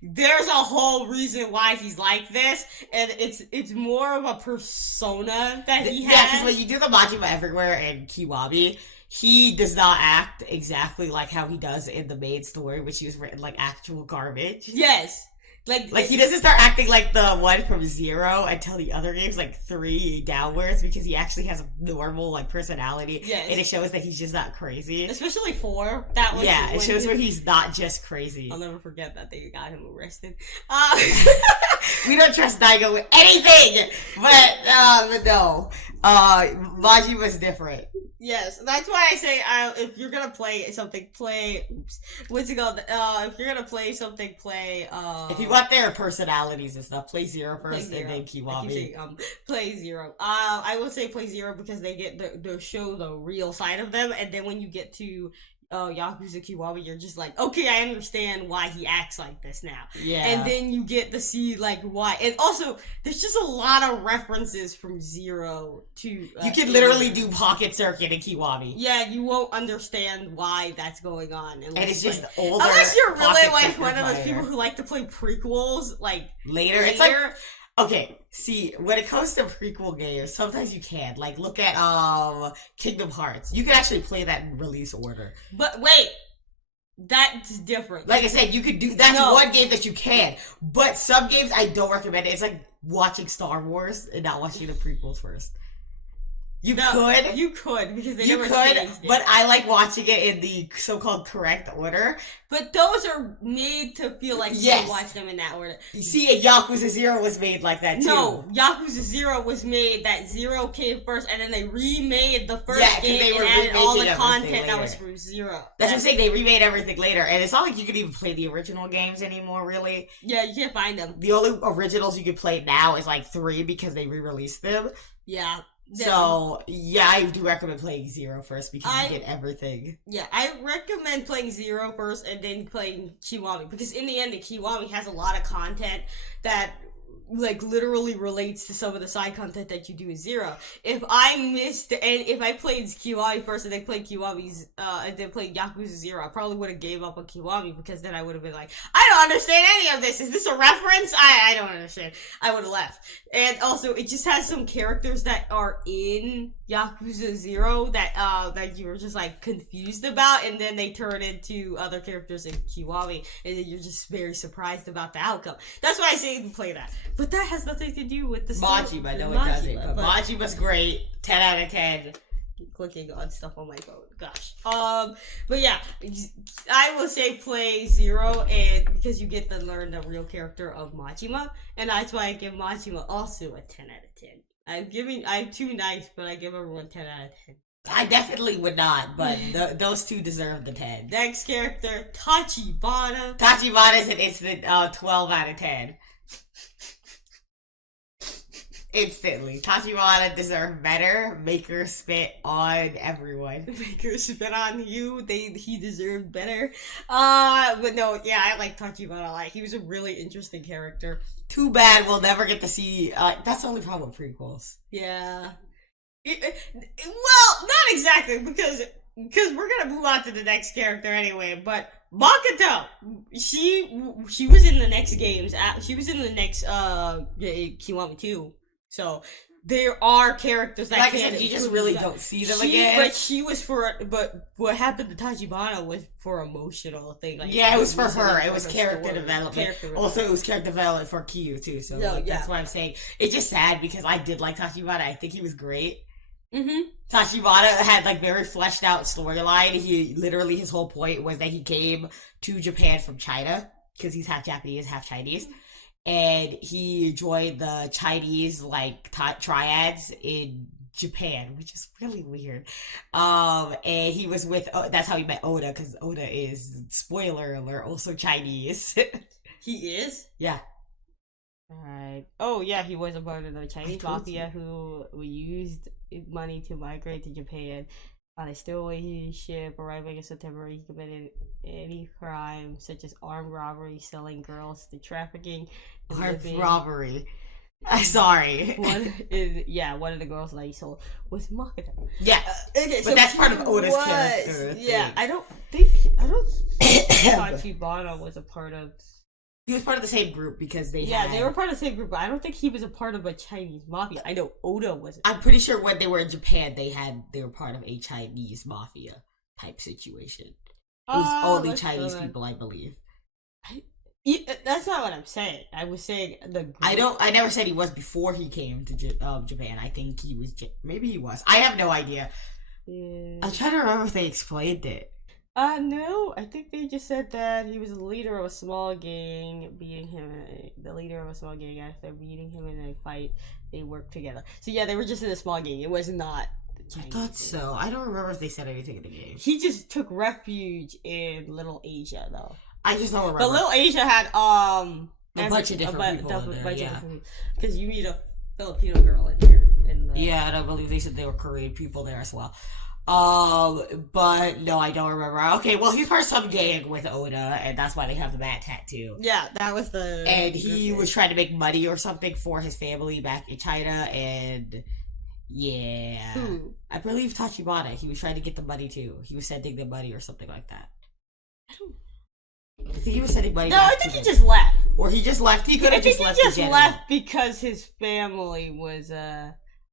there's a whole reason why he's like this, and it's more of a persona that he has. Yeah, because when you do the Majima everywhere in Kiwami, he does not act exactly like how he does in the main story, which he was written like actual garbage. Yes. Like he doesn't start acting like the one from 0 until the other games, like 3 downwards, because he actually has a normal like personality. Yes. And it shows that he's just not crazy. Especially 4. That was it shows where he's not just crazy. I'll never forget that they got him arrested. We don't trust Daigo with anything! But no. Majima's different. Yes, that's why I say if you're gonna play something, play. What's it called? If you're gonna play something, play. If you want their personalities and stuff, play 0 first, and then Kiwami. Saying, play 0. I will say play 0 because they get the show the real side of them, and then when you get to Yakuza Kiwami, you're just like, okay, I understand why he acts like this now. Yeah. And then you get to see, like, why. And also, there's just a lot of references from 0 to... you can literally do Pocket Circuit in Kiwami. Yeah, you won't understand why that's going on. And it's just older. Unless you're really, like, one of those player. people who like to play prequels, like... Later. It's like... Okay, see, when it comes to prequel games, sometimes you can. Like, look at, Kingdom Hearts. You can actually play that in release order. But, wait! That's different. Like I said, you could do... That's one game that you can. But some games, I don't recommend it. It's like watching Star Wars and not watching the prequels first. You could, because they never changed it. But I like watching it in the so-called correct order. But those are made to feel like you can watch them in that order. See, Yakuza 0 was made like that, too. No, Yakuza 0 was made that 0 came first, and then they remade the first game and added all the content that was from 0. That's what I'm saying, they remade everything later, and it's not like you can even play the original games anymore, really. Yeah, you can't find them. The only originals you can play now is like 3 because they re-released them. Yeah. So, yeah, I do recommend playing Zero first because you get everything. Yeah, I recommend playing Zero first and then playing Kiwami because in the end, the Kiwami has a lot of content that like literally relates to some of the side content that you do in Zero. If I played Kiwami first and then played Kiwami's and then played Yakuza 0, I probably would have gave up on Kiwami because then I would have been like, I don't understand any of this. Is this a reference? I don't understand. I would have left. And also it just has some characters that are in Yakuza 0 that you were just like confused about, and then they turn into other characters in Kiwami, and then you're just very surprised about the outcome. That's why I say you play that. But that has nothing to do with the Majima, no, it doesn't. But Majima's great. 10 out of 10. Clicking on stuff on my phone. Gosh. But yeah, I will say play Zero, and because you get to learn the real character of Majima, and that's why I give Majima also a 10 out of 10. I'm too nice, but I give everyone 10 out of 10. I definitely would not, but those two deserve the 10. Next character, Tachibana. Tachibana is an instant 12 out of 10. Instantly. Tachibana deserve better. Make her spit on everyone. Make her spit on you. He deserved better. But no, yeah, I like Tachibana a lot. He was a really interesting character. Too bad we'll never get to see, that's the only problem with prequels. Yeah. Well, not exactly, because we're gonna move on to the next character anyway, but Makoto, she was in the next games, she was in the next, Kiwami 2. So there are characters that like I said, you just really don't see them again. But what happened to Tachibana was for emotional thing. Like, yeah, it was for her. It was character development. Also, it was character development for Kyu too. So that's why I'm saying it's just sad because I did like Tachibana. I think he was great. Mm-hmm. Tachibana had like very fleshed out storyline. He literally his whole point was that he came to Japan from China because he's half Japanese, half Chinese. And he joined the Chinese, like, triads in Japan, which is really weird. And he was with, that's how he met Oda, because Oda is, spoiler alert, also Chinese. He is? Yeah. Alright. Oh, yeah, he was a part of the Chinese mafia who used money to migrate to Japan. On a stowaway ship arriving in September, he committed any crime such as armed robbery, selling girls to trafficking. Armed robbery. Sorry. One of the girls that he sold was Makoto. Yeah. Okay, but that's part of Oda's character. Yeah, I don't think Tachibana was a part of. He was part of the same group because they were part of the same group, but I don't think he was a part of a Chinese mafia. I know Oda wasn't. I'm pretty sure when they were in Japan, they were part of a Chinese mafia type situation. It was only Chinese people, I believe. That's not what I'm saying. I was saying the group. I never said he was before he came to Japan. I think he was. Maybe he was. I have no idea. Yeah. I'm trying to remember if they explained it. No, I think they just said that he was the leader of a small gang, the leader of a small gang. After beating him in a fight, they worked together. So yeah, they were just in a small gang. It was not I thought so. I don't remember if they said anything in the game. He just took refuge in Little Asia, though. I just don't remember. But Little Asia had, a bunch of different people in there, yeah. Because you meet a Filipino girl in there. Yeah, and I believe they said they were Korean people there as well. But no, I don't remember. Okay, well, he's part of some gang with Oda, and that's why they have the bat tattoo. Yeah, that was the... And he was trying to make money or something for his family back in China, and... Yeah. Who? I believe Tachibana. He was trying to get the money, too. He was sending the money or something like that. I think he was sending money. No, I think he just left. Or he just left. He could have just left. I think he just left because his family was,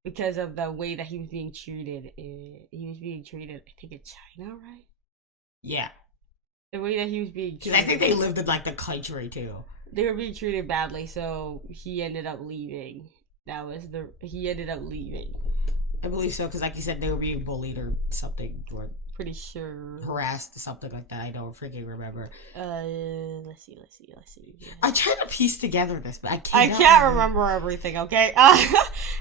because of the way that he was being treated. He was being treated, I think, in China, right? Yeah. The way that he was being treated. I think they lived in, like, the country, too. They were being treated badly, so he ended up leaving. He ended up leaving. I believe so, because like you said, they were being bullied or something, or pretty sure harassed or something like that. I don't freaking remember. Let's see. I try to piece together this, but I can't remember everything. Okay, I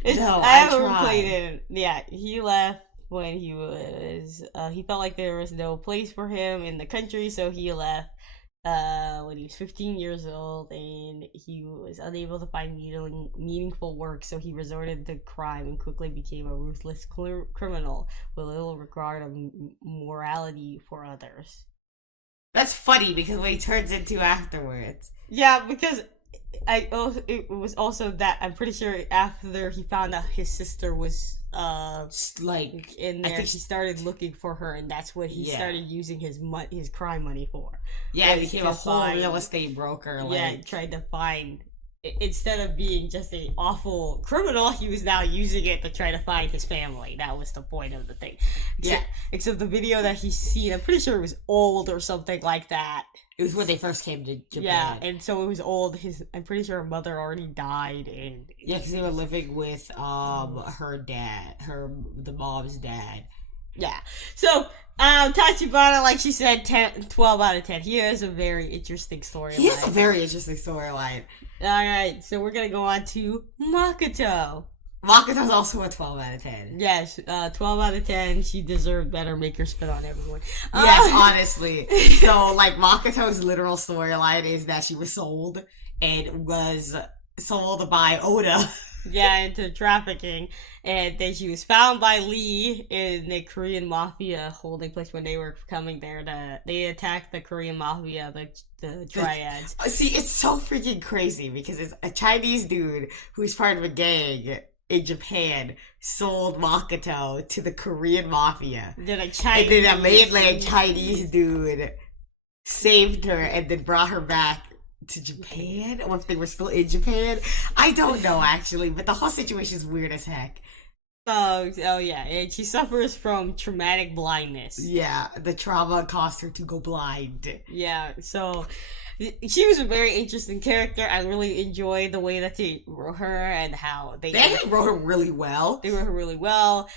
haven't played it. Yeah, he left when he was. He felt like there was no place for him in the country, so he left. when he was 15 years old, and he was unable to find meaningful work, so he resorted to crime and quickly became a ruthless criminal with little regard of morality for others. That's funny because what he turns into afterwards. Yeah, because it was also that I'm pretty sure after he found out his sister was like in there, he started looking for her, and that's what he started using his crime money for. Yeah, he became a whole real estate broker. Tried to find, instead of being just an awful criminal, he was now using it to try to find his family. That was the point of the thing. Except the video that he's seen, I'm pretty sure it was old or something like that. It was when they first came to Japan. Yeah, and so it was old. I'm pretty sure her mother already died, and because they were living with her dad, the mom's dad. Yeah. So Tachibana, like she said, 12 out of 10. He has a very interesting storyline. He has a very interesting storyline. Alright, so we're gonna go on to Makoto. Makoto's also a 12 out of 10. Yes, 12 out of 10. She deserved better. Make her spit on everyone. Yes, honestly. So, like, Makoto's literal storyline is that she was sold and was sold by Oda. Yeah, into trafficking. And then she was found by Lee in the Korean Mafia holding place when they were coming there. They attacked the Korean Mafia, the triads. See, it's so freaking crazy because it's a Chinese dude who's part of a gang in Japan sold Makoto to the Korean Mafia. And then a mainland Chinese dude saved her and then brought her back to Japan, or if they were still in Japan. I don't know, actually, but the whole situation is weird as heck. Oh yeah, and she suffers from traumatic blindness. Yeah, the trauma caused her to go blind. Yeah, so she was a very interesting character. I really enjoyed the way that they wrote her and how they wrote her really well. They wrote her really well.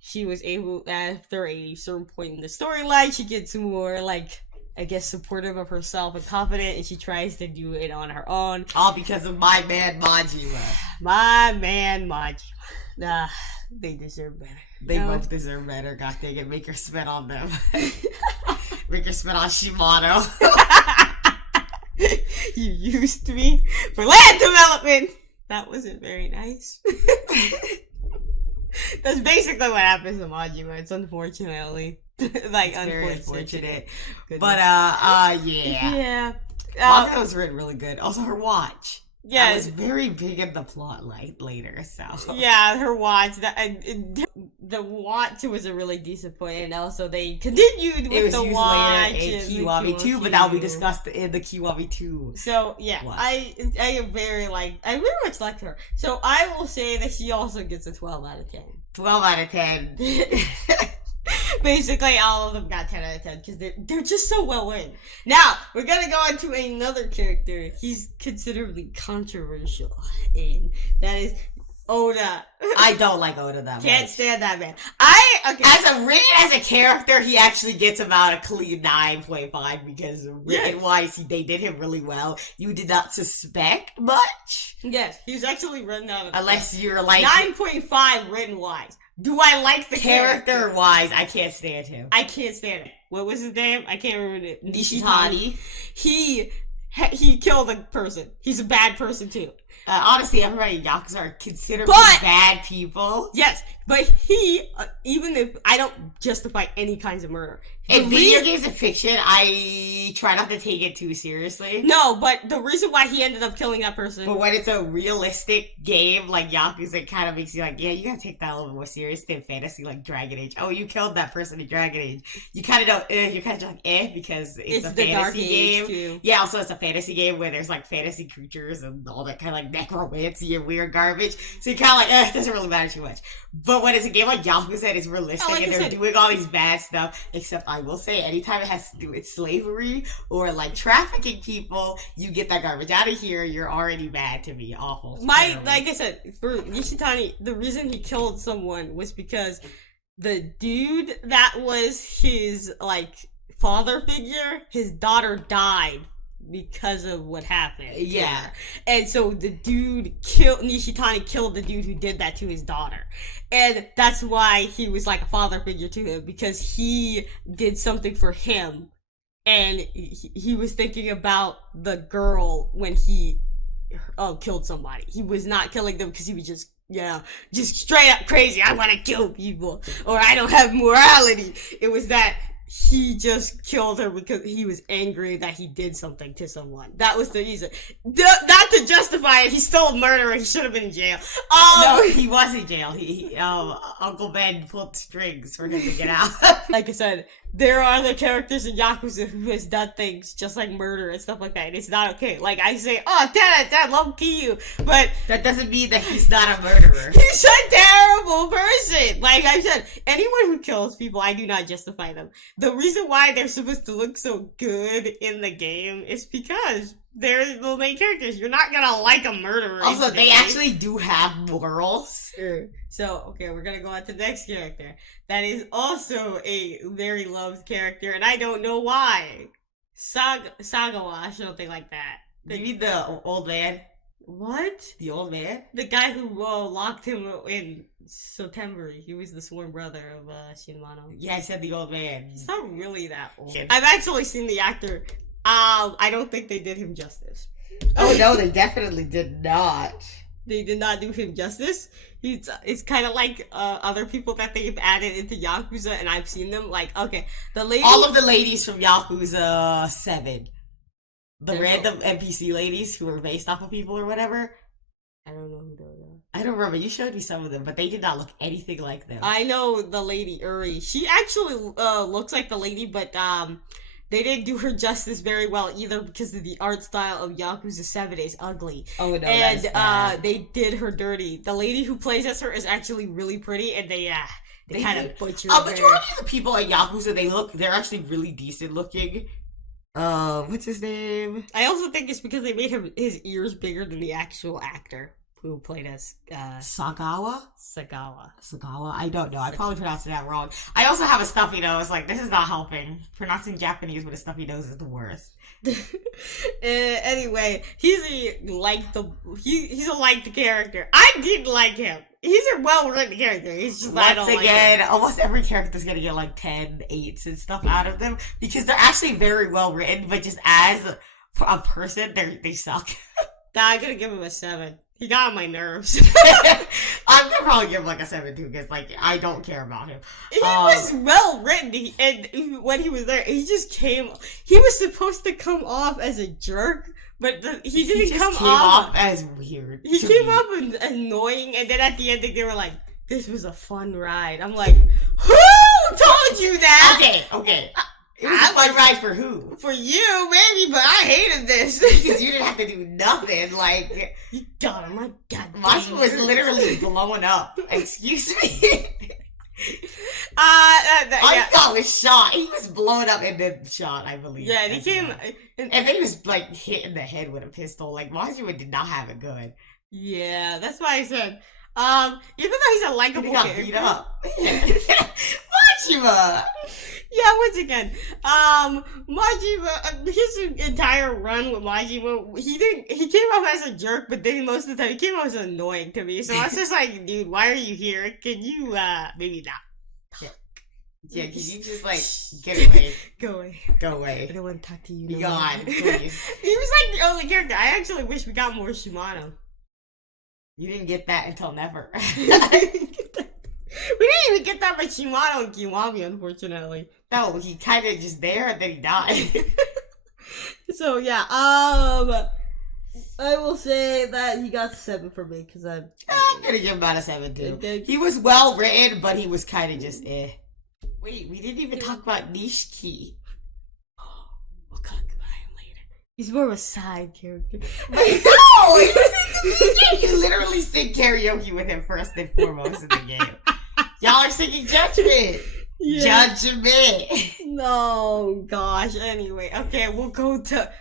She was able, after a certain point in the storyline, she gets more, like, I guess, supportive of herself and confident, and she tries to do it on her own. All because of my man Majima. My man Majima. Nah, they deserve better. They both deserve better. God dang it, make her spit on them. Make her spit on Shimano. You used me for land development. That wasn't very nice. That's basically what happens to Majima. It's unfortunately. Like, it's very unfortunate. But, yeah. Yeah. Makoto's written really good. Also, her watch. Yeah. It was very big in the plot later, so. Yeah, her watch. The watch was a really decent point, and also they continued with the watch. It was used later in Kiwami 2, but that will be discussed in the Kiwami 2. So, yeah, I very much liked her. So, I will say that she also gets a 12 out of 10. 12 out of 10. Basically, all of them got 10 out of 10 because they're just so well written. Now, we're gonna go on to another character. He's considerably controversial, and that is Oda. I don't like Oda that much. Can't stand that man. As a character, he actually gets about a clean 9.5 because written-wise, they did him really well. You did not suspect much. Yes, he was actually written out of unless you're like 9.5 written-wise. Do I like the character-wise? I can't stand him. I can't stand it. What was his name? I can't remember it. Nishitani. He killed a person. He's a bad person too. Honestly, everybody in Yakuza are considered bad people. Yes, but even if I don't justify any kinds of murder. In video games and fiction, I try not to take it too seriously. No, but the reason why he ended up killing that person. But when it's a realistic game like Yakuza, it kind of makes you like, yeah, you gotta take that a little bit more serious than fantasy like Dragon Age. Oh, you killed that person in Dragon Age. You kind of don't, you're kind of like, because it's a fantasy game. Too. Yeah, also it's a fantasy game where there's like fantasy creatures and all that kind of like necromancy and weird garbage. So you're kind of like, it doesn't really matter too much. But when it's a game like Yakuza, it's realistic and they're doing all these bad stuff, except I will say, anytime it has to do with slavery or like trafficking people, you get that garbage out of here, you're already mad to me. Awful. Like I said, for Nishitani, the reason he killed someone was because the dude that was his like father figure, his daughter died because of what happened. Yeah. And so the dude Nishitani killed the dude who did that to his daughter. And that's why he was like a father figure to him, because he did something for him and he was thinking about the girl when he killed somebody. He was not killing them because he was just straight up crazy. I want to kill people, or I don't have morality. It was that he just killed her because he was angry that he did something to someone. That was the reason. Not to justify it, he's still a murderer. He should have been in jail. No, he was in jail. Uncle Ben pulled strings for him to get out. Like I said, there are other characters in Yakuza who has done things just like murder and stuff like that, and it's not okay. Like, I say, oh, Dad, love you, but that doesn't mean that he's not a murderer. He's a terrible person. Like I said, anyone who kills people, I do not justify them. The reason why they're supposed to look so good in the game is because they're the main characters. You're not gonna like a murderer. Also, they actually do have morals. Sure. So, okay, we're gonna go on to the next character. That is also a very loved character, and I don't know why. Sagawa, something like that. You mean the old man? What? The old man? The guy who locked him in September. He was the sworn brother of Shinmano. Yeah, I said the old man. He's not really that old. I've actually seen the actor. I don't think they did him justice. Oh no, they definitely did not. They did not do him justice. It's kind of like other people that they've added into Yakuza, and I've seen them. Like, okay, all of the ladies from Yakuza 7. The random NPC ladies who were based off of people or whatever. I don't know who those are. I don't remember. You showed me some of them, but they did not look anything like them. I know the lady Uri. She actually looks like the lady, but they didn't do her justice very well either because of the art style of Yakuza 7 is ugly. Oh no, and they did her dirty. The lady who plays as her is actually really pretty, and they kind of butchered her. Majority of the people at Yakuza, they're actually really decent looking. What's his name? I also think it's because they made his ears bigger than the actual actor who played as Sagawa. I don't know. I probably pronounced that wrong. I also have a stuffy nose. Like, this is not helping. Pronouncing Japanese with a stuffy nose is the worst. Anyway, he's a liked character. I didn't like him. He's a well-written character. He's just almost every character's gonna get like 10 8s and stuff out of them because they're actually very well written, but just as a person, they suck. I'm gonna give him a 7. He got on my nerves. I'm gonna probably give him like a 7 too, because like I don't care about him. He was well written, and when he was there, he was supposed to come off as a jerk, but he didn't come off as weird. He came off annoying, and then at the end they were like, "This was a fun ride." I'm like, "Who told you that?" Okay. It was a fun ride for who? For you, maybe, but I hated this. Because you didn't have to do nothing, like... You got him, my god. Mine was literally blowing up. Excuse me? I thought was shot. He was blown up and then shot, I believe. Yeah, and he came... And then he was, like, hit in the head with a pistol. Like, Majima did not have it good. Yeah, that's why I said... even though he's a likable character... He got beat up. Majima! Yeah, once again, Majima, his entire run with Majima, he came off as a jerk, but then most of the time he came off as annoying to me. So I was just like, dude, why are you here? Can you, maybe not? Yeah, can you just, like, get away? Go away. I don't want to talk to you. Be gone, please. He was like the only character. I actually wish we got more Shimano. You didn't get that until never. We didn't even get that by Shimano and Kiwami, unfortunately. No, he kind of just there and then he died. So, yeah, I will say that he got 7 for me, because I'm gonna give him about a 7 too. He was well written, but he was kind of just eh. Wait, we didn't even talk about Nishiki. We'll talk about him later. He's more of a side character. No! He literally sing karaoke with him first and foremost in the game. Y'all are singing Judgment. Yeah. Judgment. No, gosh. Anyway, okay, we'll go to...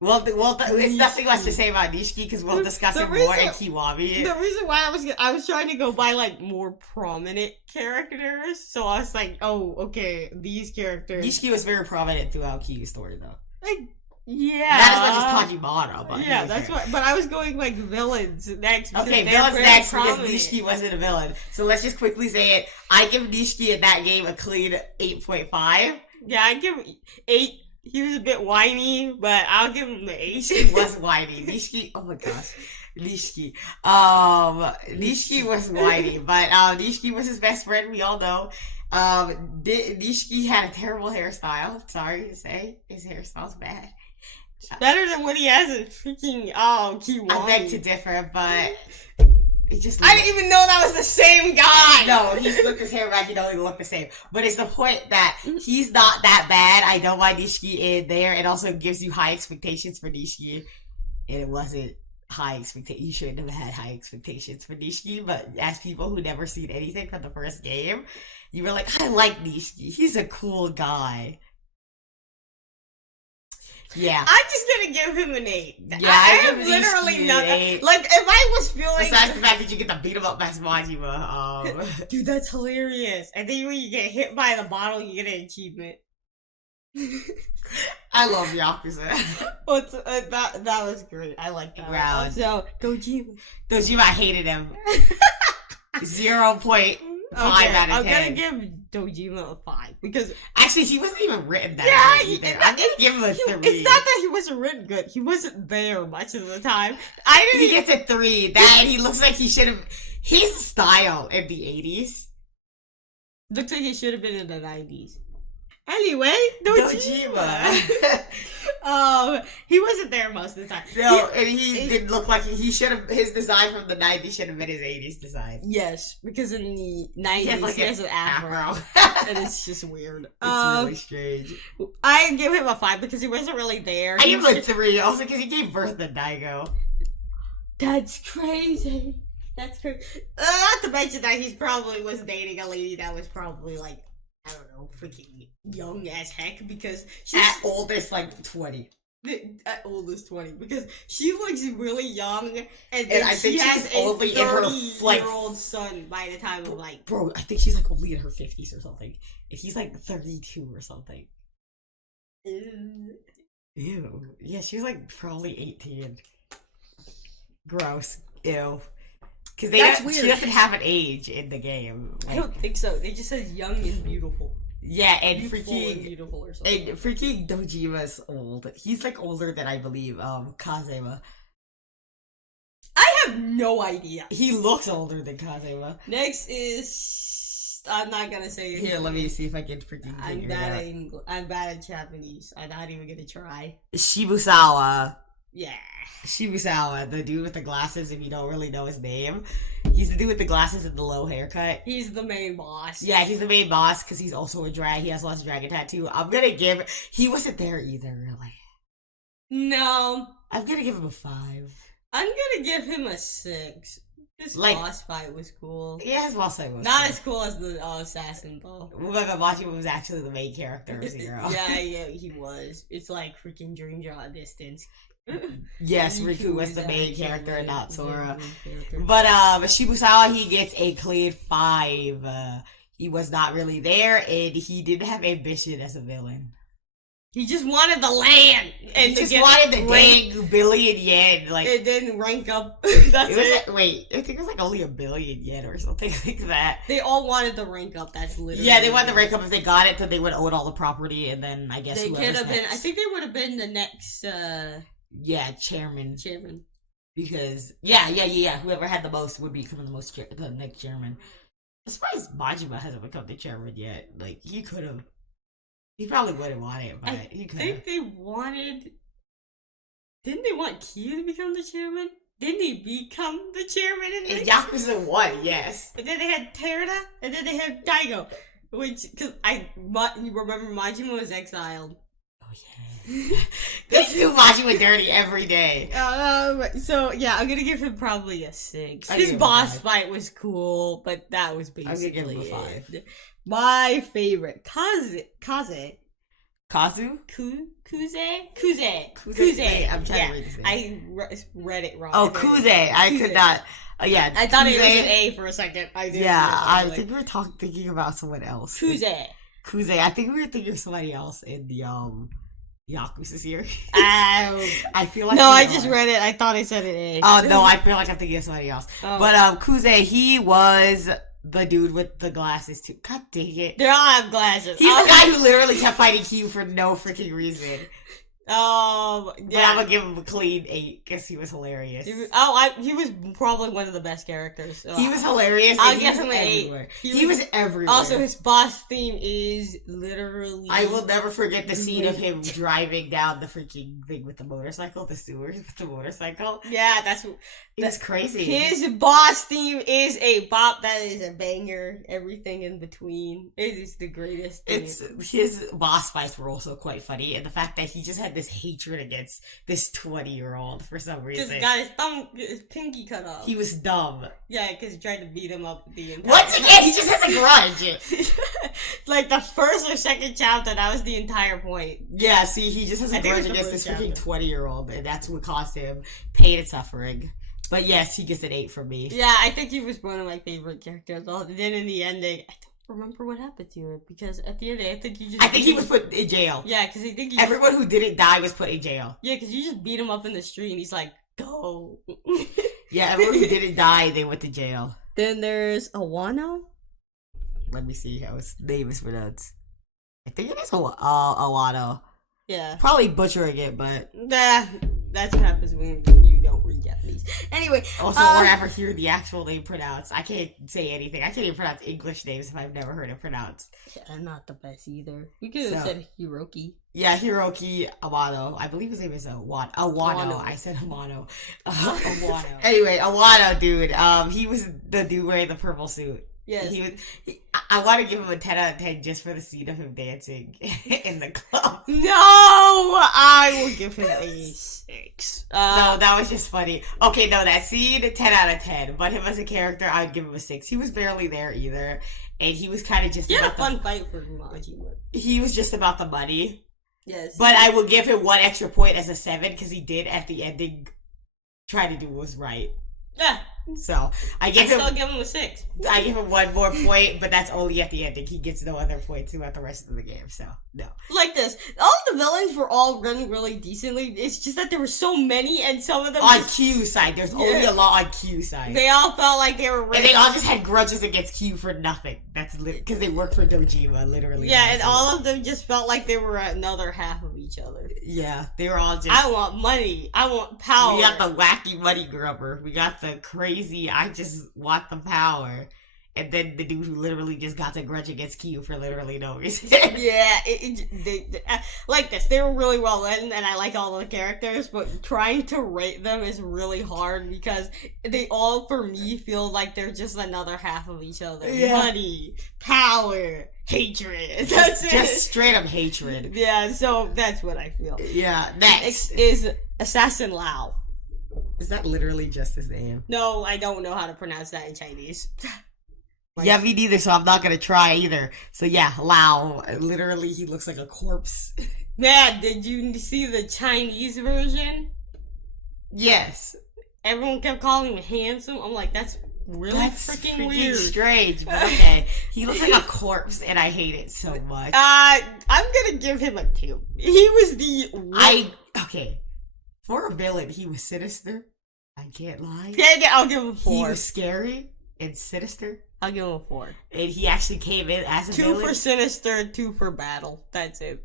it's nothing much to say about Nishiki because we'll discuss it more in Kiwami. The reason why I was trying to go by like more prominent characters, so I was like, oh, okay, these characters. Nishiki was very prominent throughout Kiyu's story, though. Like, yeah, not as much as Tajimaro, but yeah, that's why. But I was going like villains next. Okay, villains next because Nishiki wasn't a villain. So let's just quickly say it. I give Nishiki in that game a clean 8.5. Yeah, I give 8 he was a bit whiny, but I'll give him the H. He was whiny. Nishiki, oh my gosh. Nishiki. Nishiki was whiny, but Nishiki was his best friend, we all know. Nishiki had a terrible hairstyle. Sorry to say. His hairstyle's bad. Better than what he has in freaking Kiwami. I beg to differ, but it just I didn't even know that was the same guy. No, he slicked his hair back. He don't even look the same. But it's the point that he's not that bad. I know why Nishiki in there. It also gives you high expectations for Nishiki, and it wasn't high expectations. You shouldn't have had high expectations for Nishiki. But as people who never seen anything from the first game, you were like, I like Nishiki. He's a cool guy. Yeah. I'm just gonna give him an 8. Yeah, I have literally nothing. Like, if I was feeling... Besides the fact that you get to beat him up by Majima, Dude, that's hilarious. I think when you get hit by the bottle, you get an achievement. I love Yakuza. That was great. I like that. Wow. So, Dojima. Dojima, I hated him. 0.5 out of 10. I'm gonna give Dojima a 5 because actually he wasn't even written that good either. I'm gonna give him a 3. It's not that he wasn't written good. He wasn't there much of the time. He gets a 3. That and he looks like he should have. His style in the 80s looks like he should have been in the 90s. Anyway, Dojima. He wasn't there most of the time. No, and he didn't look like he should have. His design from the 90s should have been his 80s design. Yes, because in the 90s he has an afro. And it's just weird. It's really strange. I give him a 5 because he wasn't really there. I give him a 3 also because he gave birth to Daigo. That's crazy. That's crazy. Not to mention that he probably was dating a lady that was probably like, I don't know, freaking young as heck because she's at oldest like 20. At oldest 20 because she looks really young and I think has she's only in her like year old son by the time of like bro. I think she's like only in her 50s or something. If he's like 32 or something. Ew. Yeah, she was like probably 18. Gross. Ew. Because she doesn't have an age in the game. Like, I don't think so. They just says young and beautiful. Yeah, and beautiful freaking and beautiful or something. And freaking Dojima's old. He's like older than I believe Kazema. I have no idea. He looks older than Kazema. Next is I'm not gonna say it. Here, let me see if I can freaking I'm bad at Japanese. I'm not even gonna try. Shibusawa. Yeah. Shibusawa, the dude with the glasses, if you don't really know his name. He's the dude with the glasses and the low haircut. He's the main boss. Yeah, he's the main boss because he's also a drag. He has lots of dragon tattoo. I'm gonna give... He wasn't there either, really. No. I'm gonna give him a 5. I'm gonna give him a 6. His boss fight was cool. Yeah, his boss fight was not as cool as the assassin, though. Remember, Majima was actually the main character of Zero. yeah, he was. It's like freaking Dream Drop Distance. Yes, Riku was the main character and not Sora. But Shibusawa, he gets a clean 5. He was not really there, and he didn't have ambition as a villain. He just wanted the land, and he just wanted the dang billion yen. Like it didn't rank up. That's it. Wait, I think it was like only 1 billion yen or something like that. They all wanted the rank up. That's literally. Yeah, they wanted the rank up. If they got it, then they would own all the property, and then I guess they could have been. I think they would have been the next. Chairman. Because yeah. Whoever had the most would become the next chairman. I'm surprised Majima hasn't become the chairman yet. Like he could have. He probably wouldn't want it, but he could. I think they wanted. Didn't they want Kyu to become the chairman? Didn't he become the chairman in Yakuza 1? Yes. And then they had Terada, and then they had Daigo, which because you remember Majima was exiled. Yeah. They do Majima dirty every day. So yeah, I'm gonna give him probably a 6. His boss fight was cool, but that was basically I'm gonna give him a 5. My favorite, Kaze. Kazu? Kuze. I'm trying to read this name. I read it wrong. Oh, Kuze. I could not. Yeah, I thought it was an A for a second. I think we were thinking about someone else. Kuze. I think we were thinking of somebody else in the Yakuza series. I feel like I just read it. I thought I said an A. Oh no, I feel like I'm thinking of somebody else. Oh. But Kuze, he was the dude with the glasses too. God dang it. They all have glasses. He's the guy who literally kept fighting Q for no freaking reason. Yeah. But I'm gonna give him a clean 8 because he was hilarious. He was probably one of the best characters. So he was hilarious. I'll give him an 8. He was everywhere. Also, his boss theme is literally. I will never forget the scene of him driving down the freaking thing with the motorcycle, the sewers with the motorcycle. Yeah, that's crazy. His boss theme is a bop. That is a banger. Everything in between. It is the greatest theme. His boss fights were also quite funny, and the fact that he just had this hatred against this 20-year-old for some reason. Just got his pinky cut off. He was dumb. Yeah, because he tried to beat him up the entire Once again, he just has a grudge. Like the first or second chapter, that was the entire point. Yeah, see, he just has a grudge against this freaking 20-year-old, and that's what caused him pain and suffering. But yes, he gets an 8 from me. Yeah, I think he was one of my favorite characters. Then in the ending, I don't remember what happened to him, because at the end, I think he was put in jail. Yeah, because I think everyone who didn't die was put in jail. Yeah, because you just beat him up in the street, and he's like, go. Yeah, everyone who didn't die, they went to jail. Then there's Awano. Let me see how his name is pronounced. I think it is Awano. Yeah. Probably butchering it, but... That's what happens when you don't read Japanese. Anyway. Also, or ever hear the actual name pronounced. I can't say anything. I can't even pronounce English names if I've never heard it pronounced. Yeah, I'm not the best either. We could have said Hiroki. Yeah, Hiroki Awano. I believe his name is Awano. I said Amano. Awano. Anyway, Awano, dude. He was the dude wearing the purple suit. Yes. I want to give him a 10 out of 10 just for the scene of him dancing in the club. No! I will give him a 6. No, that was just funny. Okay, no, that scene, 10 out of 10. But him as a character, I would give him a 6. He was barely there either. And he was kind of just... He had a fun fight for Majima. He was just about the money. Yes. But I will give him 1 extra point as a 7 because he did, at the ending, try to do what was right. Yeah. So, I still give him a 6. I give him 1 more point, but that's only at the ending. He gets no other points throughout the rest of the game, so, no. Like this. All the villains were all running really decently. It's just that there were so many, and some of them... On Q side. There's only a lot on Q side. They all felt like they were... And they all just had grudges against Q for nothing. That's because they work for Dojima, literally. Yeah, and all of them just felt like they were another half of each other. Yeah, they were all just... I want money. I want power. We got the wacky money grubber. We got the crazy, I just want the power. And then the dude who literally just got a grudge against Q for literally no reason. Yeah, like this. They were really well written, and I like all the characters, but trying to rate them is really hard because they all, for me, feel like they're just another half of each other. Yeah. Money, power, hatred. That's just straight up hatred. Yeah, so that's what I feel. Yeah, next is Assassin Lao. Is that literally just his name? No, I don't know how to pronounce that in Chinese. Yeah, me neither, so I'm not gonna try either. So yeah, Lao. Literally, he looks like a corpse. Man, did you see the Chinese version? Yes. Everyone kept calling him handsome. I'm like, that's freaking weird. Strange, but okay. He looks like a corpse, and I hate it so much. I'm gonna give him a 2. He was the... Okay. For a villain, he was sinister. I can't lie. Yeah, I'll give him a 4. He was scary and sinister. I'll give him a 4. And he actually came in as a villain. 2 for sinister, 2 for battle. That's it.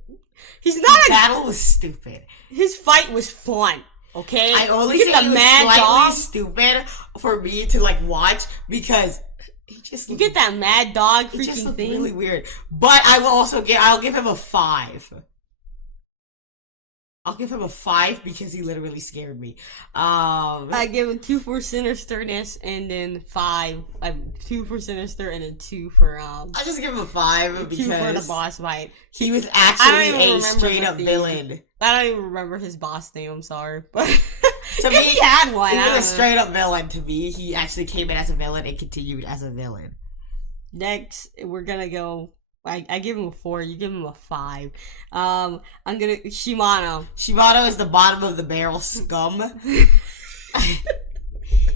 He's not battle was stupid. His fight was fun. Okay? I only say he was slightly stupid for me to like watch because he just... You get that mad dog freaking just looked thing. Really weird. But I will also I'll give him a 5. I'll give him a 5 because he literally scared me. I give him 2 for sinisterness and then 5. 2 for sinister and then 2 for I'll just give him a 5 because 2 for the boss fight. He was actually a straight up villain. I don't even remember his boss name. I'm sorry, but to me, he had one. He was a straight up villain to me. He actually came in as a villain and continued as a villain. Next, we're gonna go. I give him a 4. You give him a 5. I'm gonna Shimano. Shimano is the bottom of the barrel scum.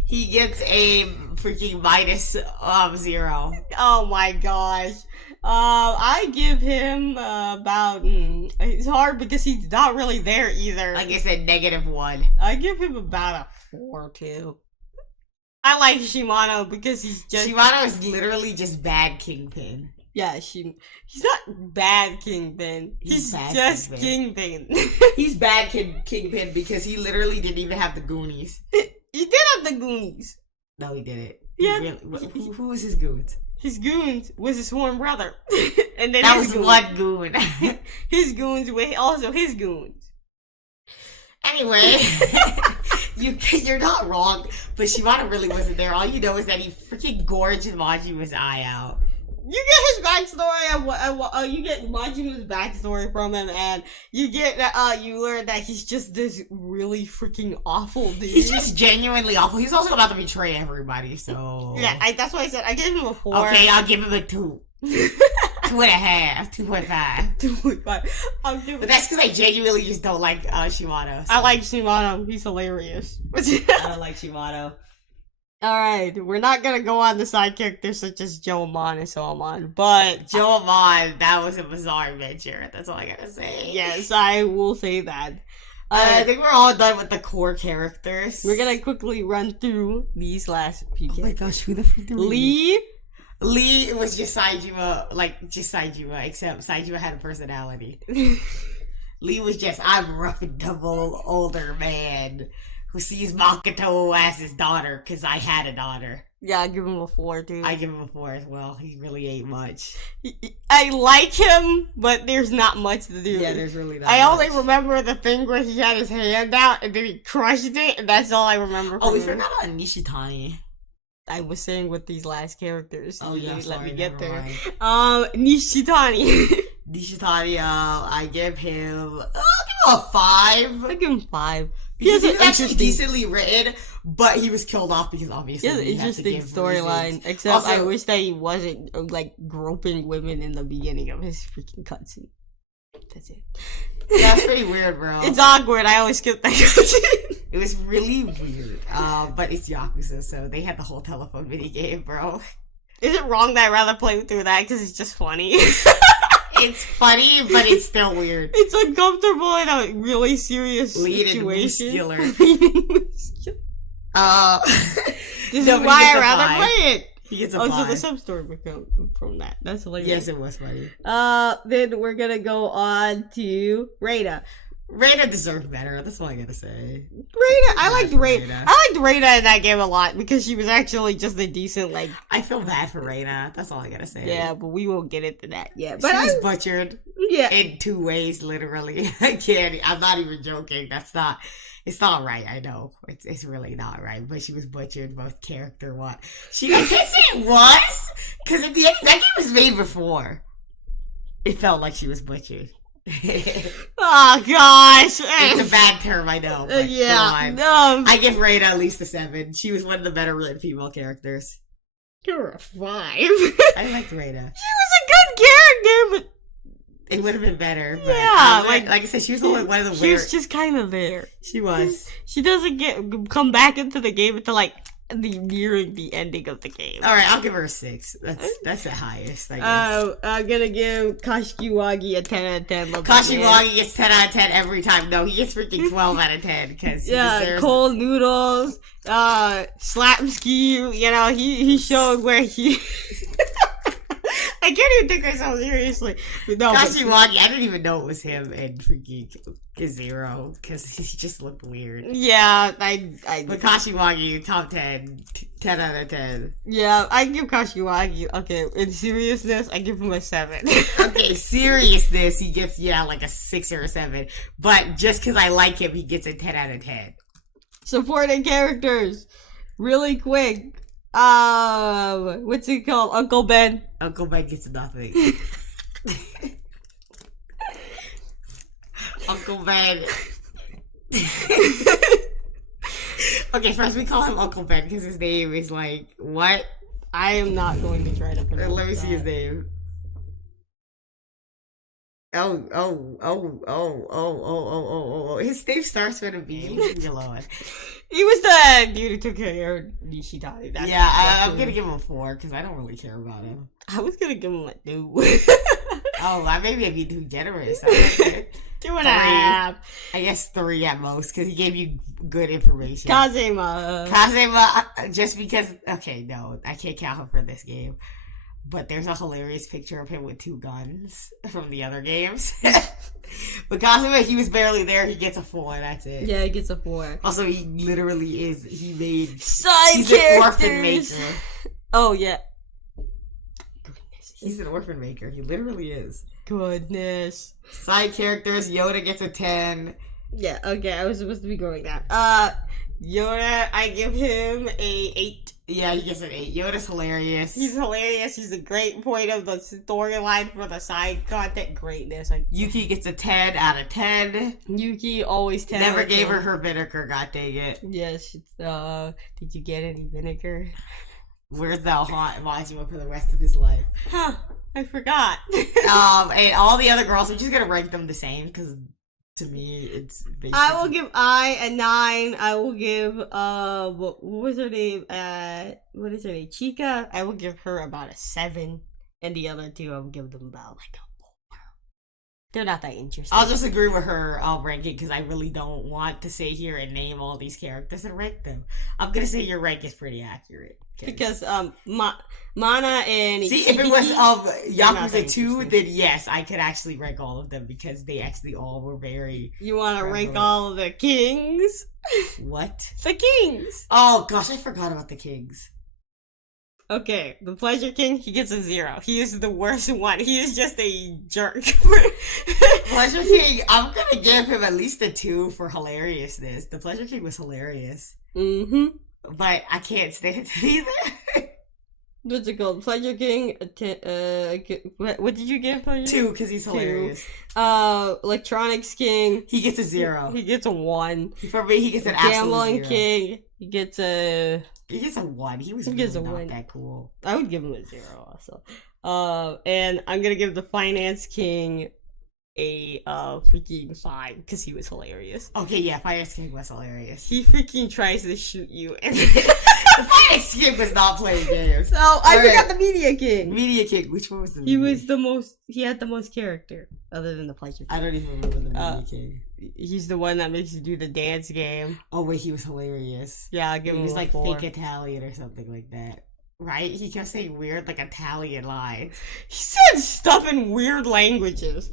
He gets a freaking -0. Oh my gosh. I give him about. It's hard because he's not really there either. Like I said, -1. I give him about a 4 too. I like Shimano because he's just Shimano is literally just bad Kingpin. yeah. He's not bad Kingpin. He's bad just Kingpin. He's bad Kingpin because he literally didn't even have the Goonies. He did have the Goonies. No, he didn't. Yeah. Who was his goons? His goons was his sworn brother, and then That his was goons. one goon. His goons were also his goons. Anyway, you're not wrong, but Shimano really wasn't there. All you know is that he freaking gorged Majima's eye out. You get his backstory. You get Majima's backstory from him, and you get you learn that he's just this really freaking awful dude. He's just genuinely awful. He's also about to betray everybody, so yeah. That's why I said I gave him a 4. Okay, I'll give him a 2. 2.5, 2.5. 2.5. I'll give But that's because I genuinely just don't like Shimano. So. I like Shimano. He's hilarious. I don't like Shimano. Alright, we're not gonna go on the side characters such as Joe Amon and so on, but Joe Amon, that was a bizarre adventure. That's all I gotta say. yes, I will say that. I think we're all done with the core characters. We're gonna quickly run through these last few characters. Oh my gosh, who the fuck did Lee was just Saijima, except Saijima had a personality. Lee was just, I'm rough and double older man who sees Makoto as his daughter, because I had a daughter. Yeah, I give him a 4, dude. I give him a 4 as well. He really ain't much. I like him, but there's not much to do. Yeah, there's really not I much. only remember the thing where he had his hand out and then he crushed it, and that's all I remember. Oh, we from him. forgot about Nishitani. I was saying with these last characters. Oh yeah, Let sorry, me get never there. mind. Nishitani. Nishitani, I give him, I'll give him a 5. I give him 5. He was an actually interesting- decently written, but he was killed off because obviously He has an we had to interesting give storyline. reasons. Except Also- I wish that he wasn't like groping women in the beginning of his freaking cutscene. That's it. That's pretty weird, bro. It's awkward. I always skip that cutscene. It was really weird. But it's Yakuza, so they had the whole telephone mini game, bro. Is it wrong that I'd rather play through that because it's just funny? It's funny, but it's still weird. It's uncomfortable in a really serious Lead and situation. muscular. Lead and muscular. This No, is but why he I'd gets a rather 5. play it. He gets a Oh, 5. so the sub-story would come from that. That's hilarious. Yes, it was funny. Then we're gonna go on to Reina. Reina deserved better. That's all I gotta say. Reina, I liked Reina. Reina. I liked Reina in that game a lot because she was actually just a decent, like, I feel bad for Reina. That's all I gotta say. yeah, but we won't get into that yet. But But she was butchered yeah, in 2 ways, literally. I'm not even joking. It's not right. I know. It's really not right. But she was butchered both character what. I can't say it was, because at the end, that game was made before. It felt like she was butchered. oh gosh, It's a bad term, I know. But yeah, come on. no, I give Reina at least a 7. She was one of the better written female characters. you're a 5. I liked Reina. She was a good character, It would have been better. But Yeah, like I said, she was only one of the but she weird. was just kind of there. She was. She doesn't come back into the game until like nearing the ending of the game. All right, I'll give her a 6. That's the highest, I guess. I'm gonna give Kashiwagi a 10 out of 10. Love that man. Kashiwagi gets 10 out of 10 every time. No, he gets freaking 12 out of 10 because he Yeah, deserves cold noodles, Slapski, you know, he showed where he... I can't even take myself seriously. But no, Kashiwagi, I didn't even know it was him and freaking Zero because he just looked weird. yeah, But Kashiwagi, top 10, 10 out of 10. yeah, I give Kashiwagi, okay, in seriousness, I give him a 7. Okay, seriousness, he gets, like a 6 or a 7. But just because I like him, he gets a 10 out of 10. Supporting characters, really quick. What's it called? Uncle Ben. Uncle Ben gets nothing. Uncle Ben. Okay, first we call him Uncle Ben because his name is like, what? I am not going to try to pronounce Let me see his that. name. His name starts with a B. Leave me alone. He was the dude who took care of Nishitani. That's I'm who- gonna give him a 4 because I don't really care about him. I was gonna give him a 2. Oh, maybe I'm being too generous. I like it. 2.5. I guess 3 at most, because he gave you good information. Kazema, just because... Okay, no, I can't count him for this game. But there's a hilarious picture of him with 2 guns from the other games. But Kazema, he was barely there. He gets a 4. That's it. Yeah, he gets a 4. Also, he literally is. He made side he's characters. An orphan maker. Oh yeah. Goodness. He's an orphan maker. He literally is. Goodness. Side characters. Yoda gets a 10. Yeah. Okay, I was supposed to be going down. Yoda, I give him a 8. Yeah, he gets an 8. Yoda's hilarious. He's hilarious. He's a great point of the storyline for the side content. Greatness. Yuki gets a 10 out of 10. Yuki always 10. Never gave her vinegar, god dang it. Yes. Did you get any vinegar? Where's that haunt you for the rest of his life? Huh. I forgot. And all the other girls, we're just gonna rank them the same, because to me, it's basically... I will give I a 9. I will give, what was her name? What is her name? Chica? I will give her about a 7. And the other 2, I will give them about like a 4. They're not that interesting. I'll just agree with her ranking, because I really don't want to sit here and name all these characters and rank them. I'm gonna say your rank is pretty accurate. Because, Mana and... See, if it was Yakuza 2, then yes, I could actually rank all of them, because they actually all were very... You want to rank all of the kings? What? The kings! Oh, gosh, I forgot about the kings. Okay, the Pleasure King, he gets a 0. He is the worst one. He is just a jerk. Pleasure King, I'm gonna give him at least a 2 for hilariousness. The Pleasure King was hilarious. Mm-hmm. But I can't stand it either. What's it called? Pleasure King, what did you give Pleasure 2, because he's hilarious. 2. Electronics King. He gets a 0. He gets a 1. For me, he gets an absolute 0. Gambling King, he gets a 1. He was really not that cool. I would give him a 0 also. And I'm gonna give the Finance King a freaking 5 because he was hilarious. Okay, yeah, Finance King was hilarious. He freaking tries to shoot you and the Finance King was not playing games. So I forgot the Media King. Media King, which one was the He was the most, he had the most character other than the Pleasure King. I don't even remember the Media King. He's the one that makes you do the dance game. Oh wait, he was hilarious. Yeah, I'll give him He was like 4. fake Italian or something like that. Right? He kept saying weird like Italian lines. He said stuff in weird languages.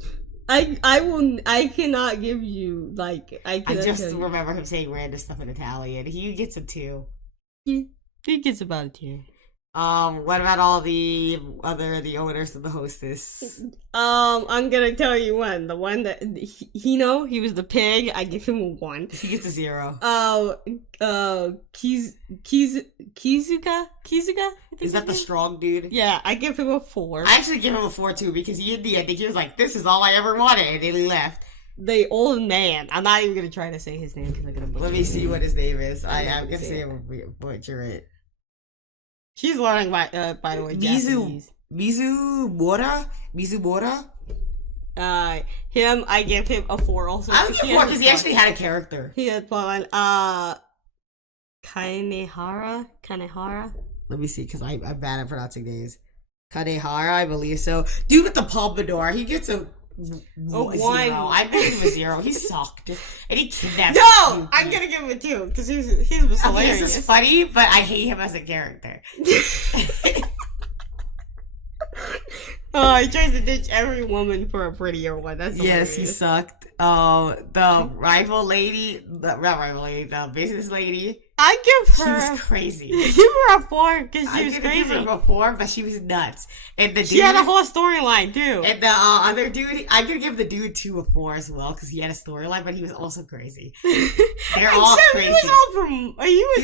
I cannot give you, like, I just remember him saying random stuff in Italian. He gets a 2. He gets about a 2. What about all the owners of the hostess? I'm gonna tell you one. The one that, he was the pig, I give him a 1. He gets a 0. Kizuka? Is that the strong dude? Yeah, I give him a 4. I actually give him a 4 too, because in the ending he was like, "This is all I ever wanted," and then he left. The old man. I'm not even gonna try to say his name because I'm gonna. Let me see what his name is. I'm gonna say I'm gonna butcher it. She's learning by the way. Japanese. Mizumura. Him. I give him a 4 also. I would give 4 because he actually had a character. He had fun. Kanehara. Let me see, because I'm bad at pronouncing names. Kanehara, I believe so. Dude with the pompadour, he gets a 1. I gave him a 0. He sucked, and he kidnapped. No, I'm gonna give him a 2 because he was hilarious. Okay, this is funny, but I hate him as a character. He tries to ditch every woman for a prettier one. That's hilarious. Yes, he sucked. The business lady. I give her. She was crazy. Give her a 4 because she was crazy. Give her a 4, but she was nuts. And the dude, she had a whole storyline too. And the other dude, I could give the dude 2 a 4 as well because he had a storyline, but he was also crazy. They're all crazy. He was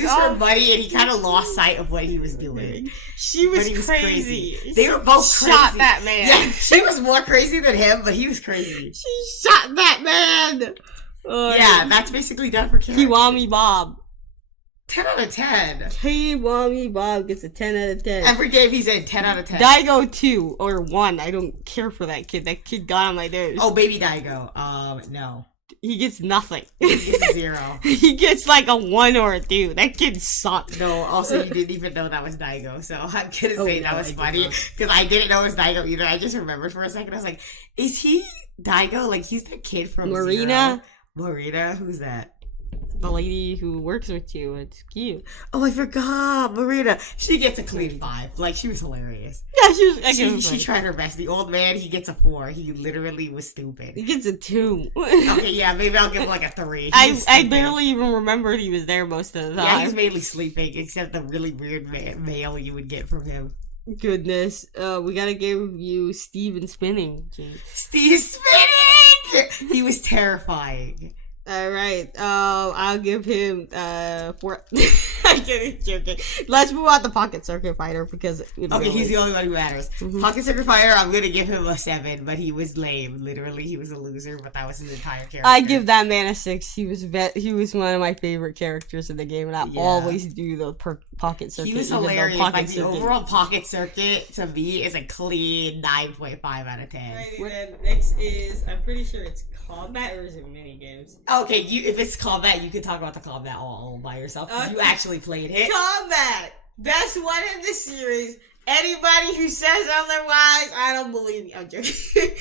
all for money, and he kind of lost sight of what he was doing. She was crazy. They were both she crazy. Shot that man. Yeah, she was more crazy than him, but he was crazy. She shot that man. Yeah, that's basically done for character. Kiwami Bob. 10 out of 10. Kiwami Bob gets a 10 out of 10. Every game he's in, 10 out of 10. Daigo 2 or 1. I don't care for that kid. That kid got on my nerves. Oh, baby Daigo. No. He gets nothing. He gets a 0. He gets like a 1 or a 2. That kid sucks. No, also you didn't even know that was Daigo, so I'm gonna say that was funny because I didn't know it was Daigo either. I just remembered for a second. I was like, "Is he Daigo? Like he's the kid from Marina? Zero? Marina? Who's that? The lady who works with you. It's cute. Oh, I forgot Marina. She gets a clean 5. Like she was hilarious. Yeah, She tried her best. The old man, he gets a 4. He literally was stupid. He gets a 2. Okay, yeah, maybe I'll give him like a 3. I barely even remembered he was there most of the time. Yeah, he's mainly sleeping, except the really weird mail you would get from him. Goodness. We gotta give you Steven spinning. Steve spinning! He was terrifying. Alright, I'll give him, 4. I'm joking. Let's move on to Pocket Circuit Fighter because... Okay, he's the only one who matters. Mhm. Pocket Circuit Fighter, I'm gonna give him a 7, but he was lame. Literally, he was a loser, but that was his entire character. I give that man a 6. He was one of my favorite characters in the game, and I always do the Pocket Circuit. He was hilarious. Like, the overall Pocket Circuit, to me, is a clean 9.5 out of 10. Alrighty then, next is, I'm pretty sure it's combat or is it mini games? Okay, if it's combat, you can talk about the combat all by yourself, because you actually played it. Combat! Best one in the series. Anybody who says otherwise, I don't believe you. I'm joking.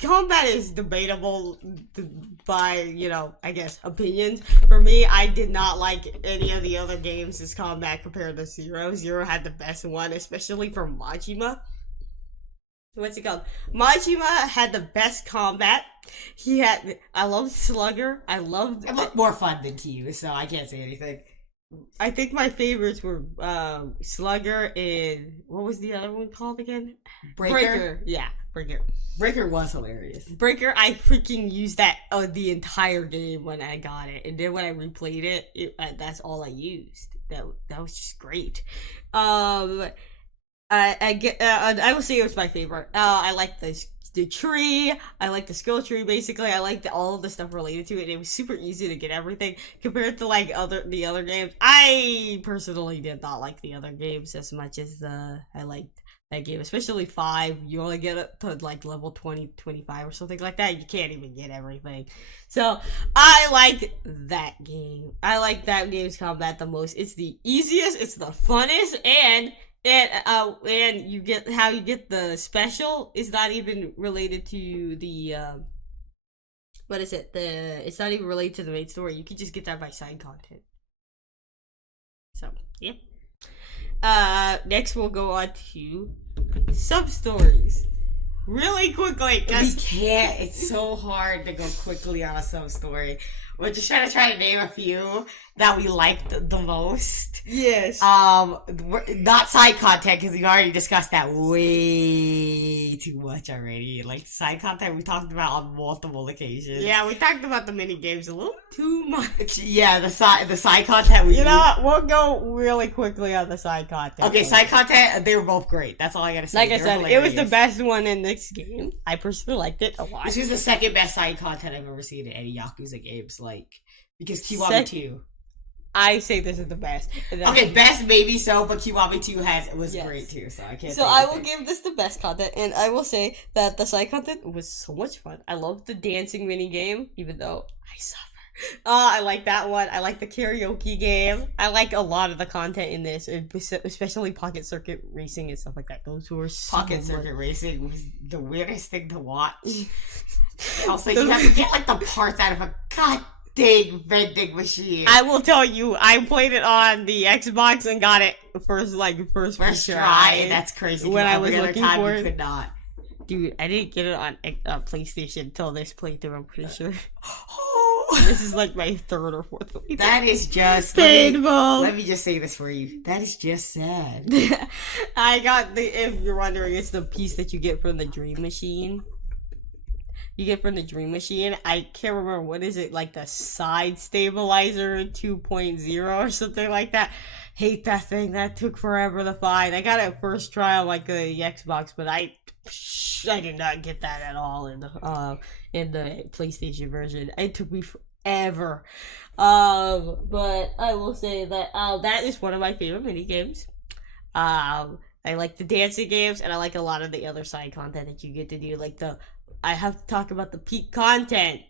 Combat is debatable by, I guess, opinions. For me, I did not like any of the other games as combat compared to Zero. Zero had the best one, especially for Majima. What's it called? Majima had the best combat. I loved Slugger. It looked more fun than to you, so I can't say anything. I think my favorites were Slugger and what was the other one called again? Breaker. Yeah, Breaker. Breaker was hilarious. Breaker, I freaking used that the entire game when I got it, and then when I replayed it, that's all I used. That was just great. I will say it was my favorite. I like the tree. I like the skill tree. Basically, I liked all of the stuff related to it. It was super easy to get everything compared to the other games. I personally did not like the other games as much as I liked that game, especially 5. You only get up to like level 20, 25 or something like that. You can't even get everything. So I like that game. I like that game's combat the most. It's the easiest. It's the funnest, and you get how you get the special is not even related to the what is it? It's not even related to the main story. You can just get that by side content. So yeah. Next we'll go on to sub stories. Really quickly. We can't. It's so hard to go quickly on a sub story. We're just trying to name a few that we liked the most. Yes. Not side content because we already discussed that way too much already. Like side content we talked about on multiple occasions. Yeah, we talked about the mini games a little too much. Yeah, the side content. You know what? We'll go really quickly on the side content. Okay, side content. They were both great. That's all I gotta say. Like I said, it was the best one in this game. I personally liked it a lot. This was the second best side content I've ever seen in any Yakuza games. Like because Kiwami 2. I say this is the best. Okay, best maybe so, but Kiwami 2 was great too, so I can't. So I will give this the best content, and I will say that the side content was so much fun. I loved the dancing mini game, even though I suffer. I like that one. I like the karaoke game. I like a lot of the content in this, especially Pocket Circuit Racing and stuff like that. Those who were Pocket Circuit Racing was the weirdest thing to watch. I was like, you have to get like the parts out of a goddamn vending machine. I will tell you, I played it on the Xbox and got it first try. That's crazy. When I was looking for it, could not. Dude, I didn't get it on PlayStation until this playthrough. I'm pretty sure. This is like my third or fourth playthrough. That is just painful. Let me just say this for you. That is just sad. I got if you're wondering, it's the piece that you get from the Dream Machine. I can't remember, what is it, like the side stabilizer 2.0 or something like that. Hate that thing. That took forever to find. I got it first try on like the Xbox, but I did not get that at all in the PlayStation version. It took me forever. But I will say that that is one of my favorite mini games. I like the dancing games, and I like a lot of the other side content that you get to do, like I have to talk about the peak content.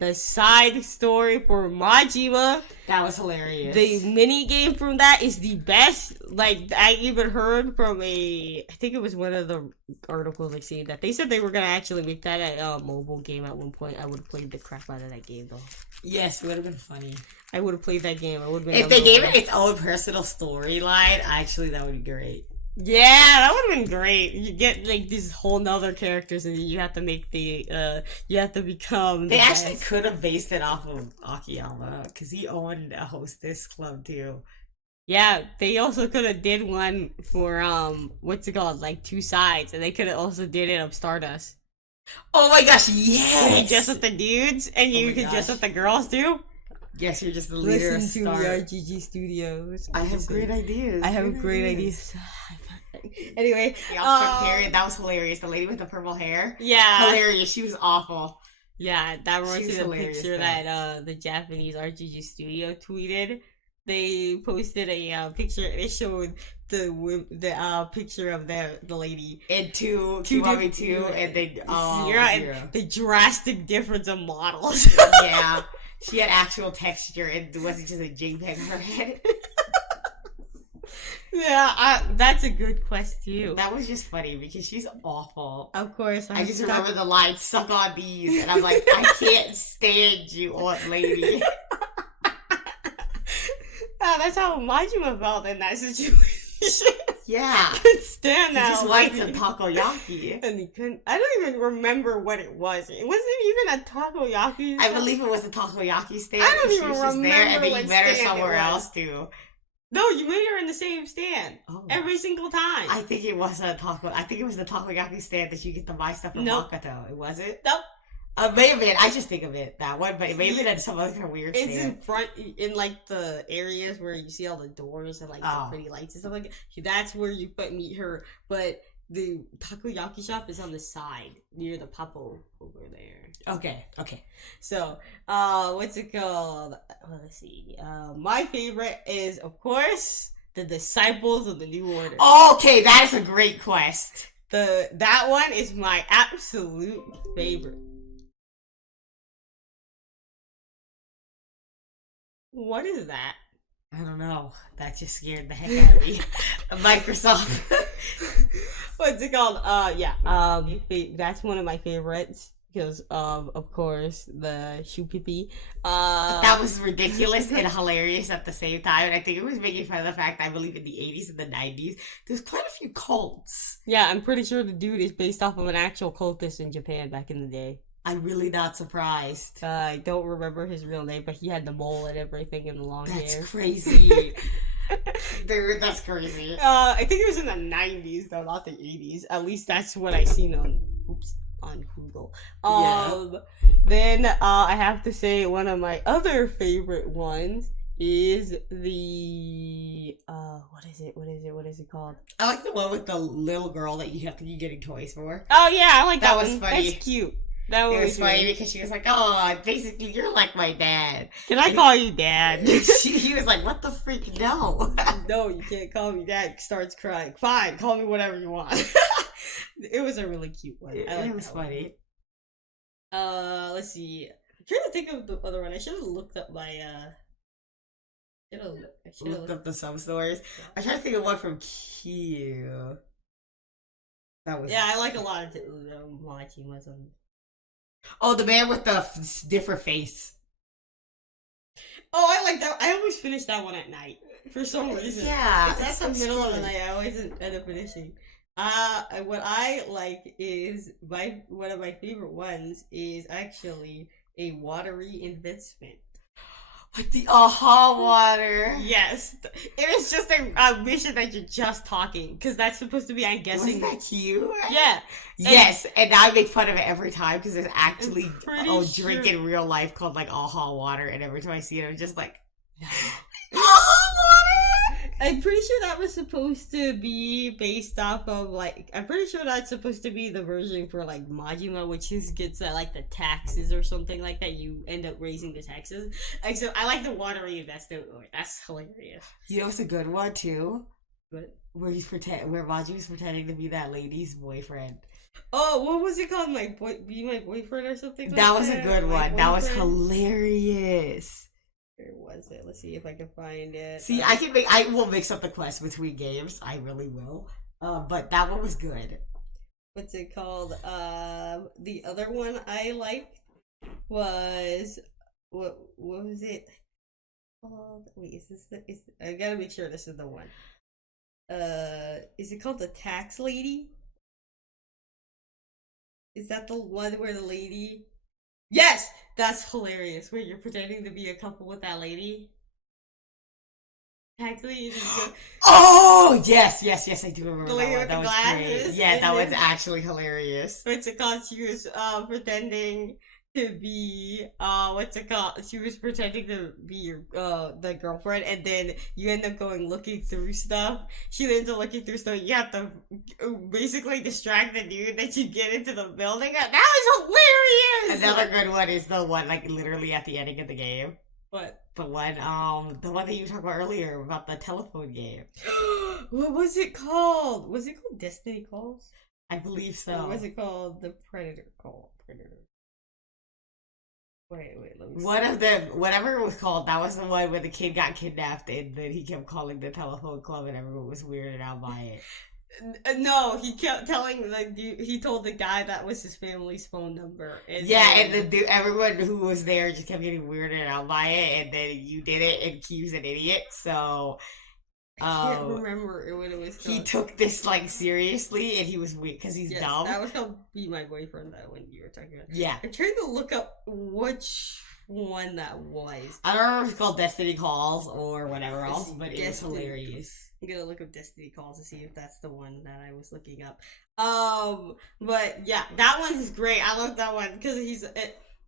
the side story for Majima. That was hilarious. The mini game from that is the best. Like, I even heard from I think it was one of the articles I seen that they said they were gonna actually make that a mobile game at one point. I would have played the crap out of that game though. Yes, it would have been funny. I would have played that game. I would have been. If they gave it its own personal storyline, actually, that would be great. Yeah, that would have been great. You get like these whole nother characters, and you have to make you have to become. They actually could have based it off of Akiyama because he owned a hostess club too. Yeah, they also could have did one for what's it called, like Two Sides, and they could have also did it of Stardust. Oh my gosh, yes! Just with the dudes, and you could just with the girls too. Yes, you're just the leader of Listen to RGG Studios. I have great ideas. I have great ideas. Anyway, that was hilarious. The lady with the purple hair. Yeah. Hilarious. She was awful. Yeah, that reminds me of the picture though. that the Japanese RGG Studio tweeted. They posted a picture and it showed the picture of the lady and two and then zero. And the drastic difference of models. Yeah. She had actual texture and it wasn't just a JPEG in her head. Yeah, that's a good quest too. That was just funny because she's awful. Of course. I just remember the line, "Suck on these," and I'm like, I can't stand you, old lady. That's how Majima felt in that situation. Yeah. Couldn't stand that. He just liked some takoyaki. And he couldn't. I don't even remember what it was. It wasn't even a takoyaki. I believe it was a takoyaki stand. I don't even remember there, and then you met her somewhere else too. No, you made her in the same stand every single time. I think it was the takoyaki stand that you get to buy stuff from Makoto. It wasn't? Nope. Maybe I just think of it that one, but maybe that's some other weird stand. It's in front, in like the areas where you see all the doors and like the pretty lights and stuff like that. That's where you meet her, but the takoyaki shop is on the side near the Papo over there. Okay. So, what's it called? Let's see. My favorite is, of course, the Disciples of the New Order. Okay, that is a great quest. That one is my absolute favorite. What is that? I don't know. That just scared the heck out of me. Microsoft. What's it called? That's one of my favorites because of course, the Shupipi. That was ridiculous and hilarious at the same time, and I think it was making fun of the fact that I believe in the 80s and the 90s, there's quite a few cults. Yeah, I'm pretty sure the dude is based off of an actual cultist in Japan back in the day. I'm really not surprised. I don't remember his real name, but he had the mole and everything and the long hair. That's crazy. Dude, that's crazy. I think it was in the 90s, though, not the 80s. At least that's what I seen on Google. Then I have to say one of my other favorite ones is the what is it called? I like the one with the little girl that you have to be getting toys for. Oh yeah, I like that was one. Funny. That's cute. It was funny because she was like, "Oh, basically, you're like my dad." Can I call you dad? He was like, "What the freak? No, no, you can't call me dad." Starts crying. Fine, call me whatever you want. It was a really cute one. It was funny. Let's see. I'm trying to think of the other one. I should have looked up my looked up the sub stories. Yeah. I tried to think of one from Q. That was I like a lot of Machimas. Oh, the man with the different face. Oh, I like that. I always finish that one at night for some reason. Yeah, that's the middle of the night. I always end up finishing. What I like is one of my favorite ones is actually a watery investment. Like the aha water. Yes. It is just a mission that you're just talking. Because that's supposed to be, I'm guessing. Was that you? Yeah. Yes. And I make fun of it every time because there's actually drink in real life called like aha water. And every time I see it, I'm just like, aha water! I'm pretty sure that was supposed to be based off of like, I'm pretty sure that's supposed to be the version for like Majima, which gets like the taxes or something like that. You end up raising the taxes. Like, so I like the watery investment. That's hilarious. You know what's a good one too? What? Where Majima's pretending to be that lady's boyfriend. Oh, what was it called? Be my boyfriend or something. That like was that? a good My one. That was boyfriend? hilarious. Where was it? Let's see if I can find it. See, I will mix up the quest between games. I really will. But that one was good. What's it called? The other one I liked was what was it? Oh, wait, is this the? I gotta make sure this is the one. Is it called the Tax Lady? Is that the one where the lady? Yes, that's hilarious. Where you're pretending to be a couple with that lady. Tax Lady. Oh yes, yes, yes! I do remember The lady that one. with That the was great. glasses, Yeah, and that was then- actually hilarious. What's it called? She was pretending to be what's it called? She was pretending to be your the girlfriend, and then you end up going looking through stuff. She ends up looking through stuff. You have to basically distract the dude that you get into the building. That was hilarious. Another good one is the one like literally at the ending of the game. What? The one that you talked about earlier about the telephone game. What was it called? Was it called Destiny Calls? I believe so. Or was it called the Predator Call? Predator. Wait, let me see. One of them, whatever it was called, that was the one where the kid got kidnapped and then he kept calling the telephone club and everyone was weirded out by it. No, he kept telling the dude. He told the guy that was his family's phone number. And And the dude, everyone who was there just kept getting weirded out by it, and then you did it, and Q's an idiot, so I can't remember what it was called. he took this like seriously, and he was weak because he's dumb. That was called "Be My Boyfriend." That one you were talking about. Yeah, I'm trying to look up which one that was. I don't remember if it's called Destiny Calls or whatever Let's else, see, but it was Destiny. hilarious. I'm gonna look up Destiny Calls to see if that's the one that I was looking up. But yeah, that one is great. I love that one because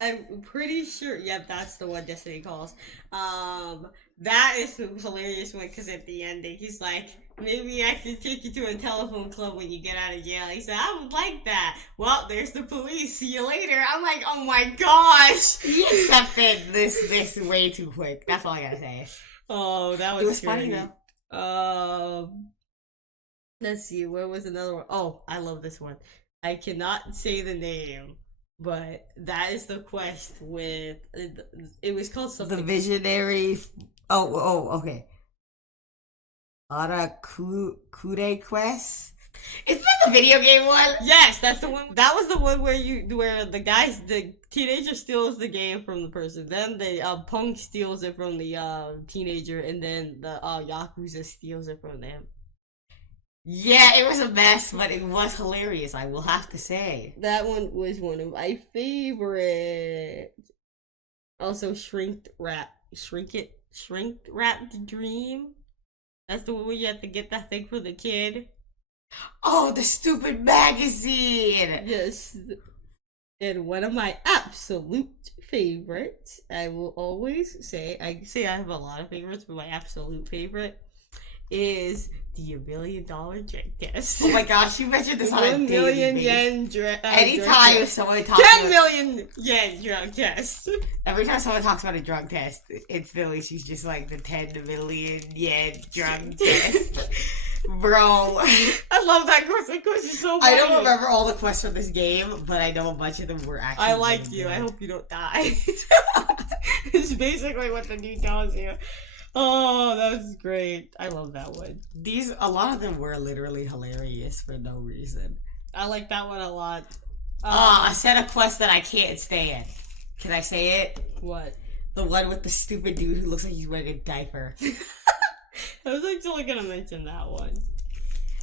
I'm pretty sure. Yep, that's the one. Destiny Calls. That is the hilarious one because at the ending he's like, maybe I can take you to a telephone club when you get out of jail. He said, I would like that. Well, there's the police. See you later. I'm like, oh my gosh. He accepted this way too quick. That's all I gotta say. Oh, that was, It was great. funny though. Let's see, where was another one? Oh, I love this one. I cannot say the name, but that is the quest with it was called something. The visionary. Okay. Kure Quest. Isn't that the video game one? Yes, that's the one. That was the one where the teenager steals the game from the person. Then the punk steals it from the teenager, and then the Yakuza steals it from them. Yeah, it was a mess, but it was hilarious, I will have to say. That one was one of my favorite. Also, Shrink Wrapped Dream. That's the one where you have to get that thing for the kid. Oh, the stupid magazine! Yes. And one of my absolute favorites, I will always say, I have a lot of favorites, but my absolute favorite is the $1 million drug test. Oh my gosh, you mentioned this on a 1 daily million basis. yen Anytime drug someone talks 10 about million yen drug test. every time someone talks about a drug test, instantly she's just like the 10 million yen drug test. Bro, I love that course. That course is so funny. I don't remember all the quests from this game, but I know a bunch of them were actually. I liked really you. good. I hope you don't die. It's basically what the dude tells you. Oh, that was great. I love that one. A lot of them were literally hilarious for no reason. I like that one a lot. A set of quests that I can't stand. Can I say it? What? The one with the stupid dude who looks like he's wearing a diaper. I was actually gonna mention that one.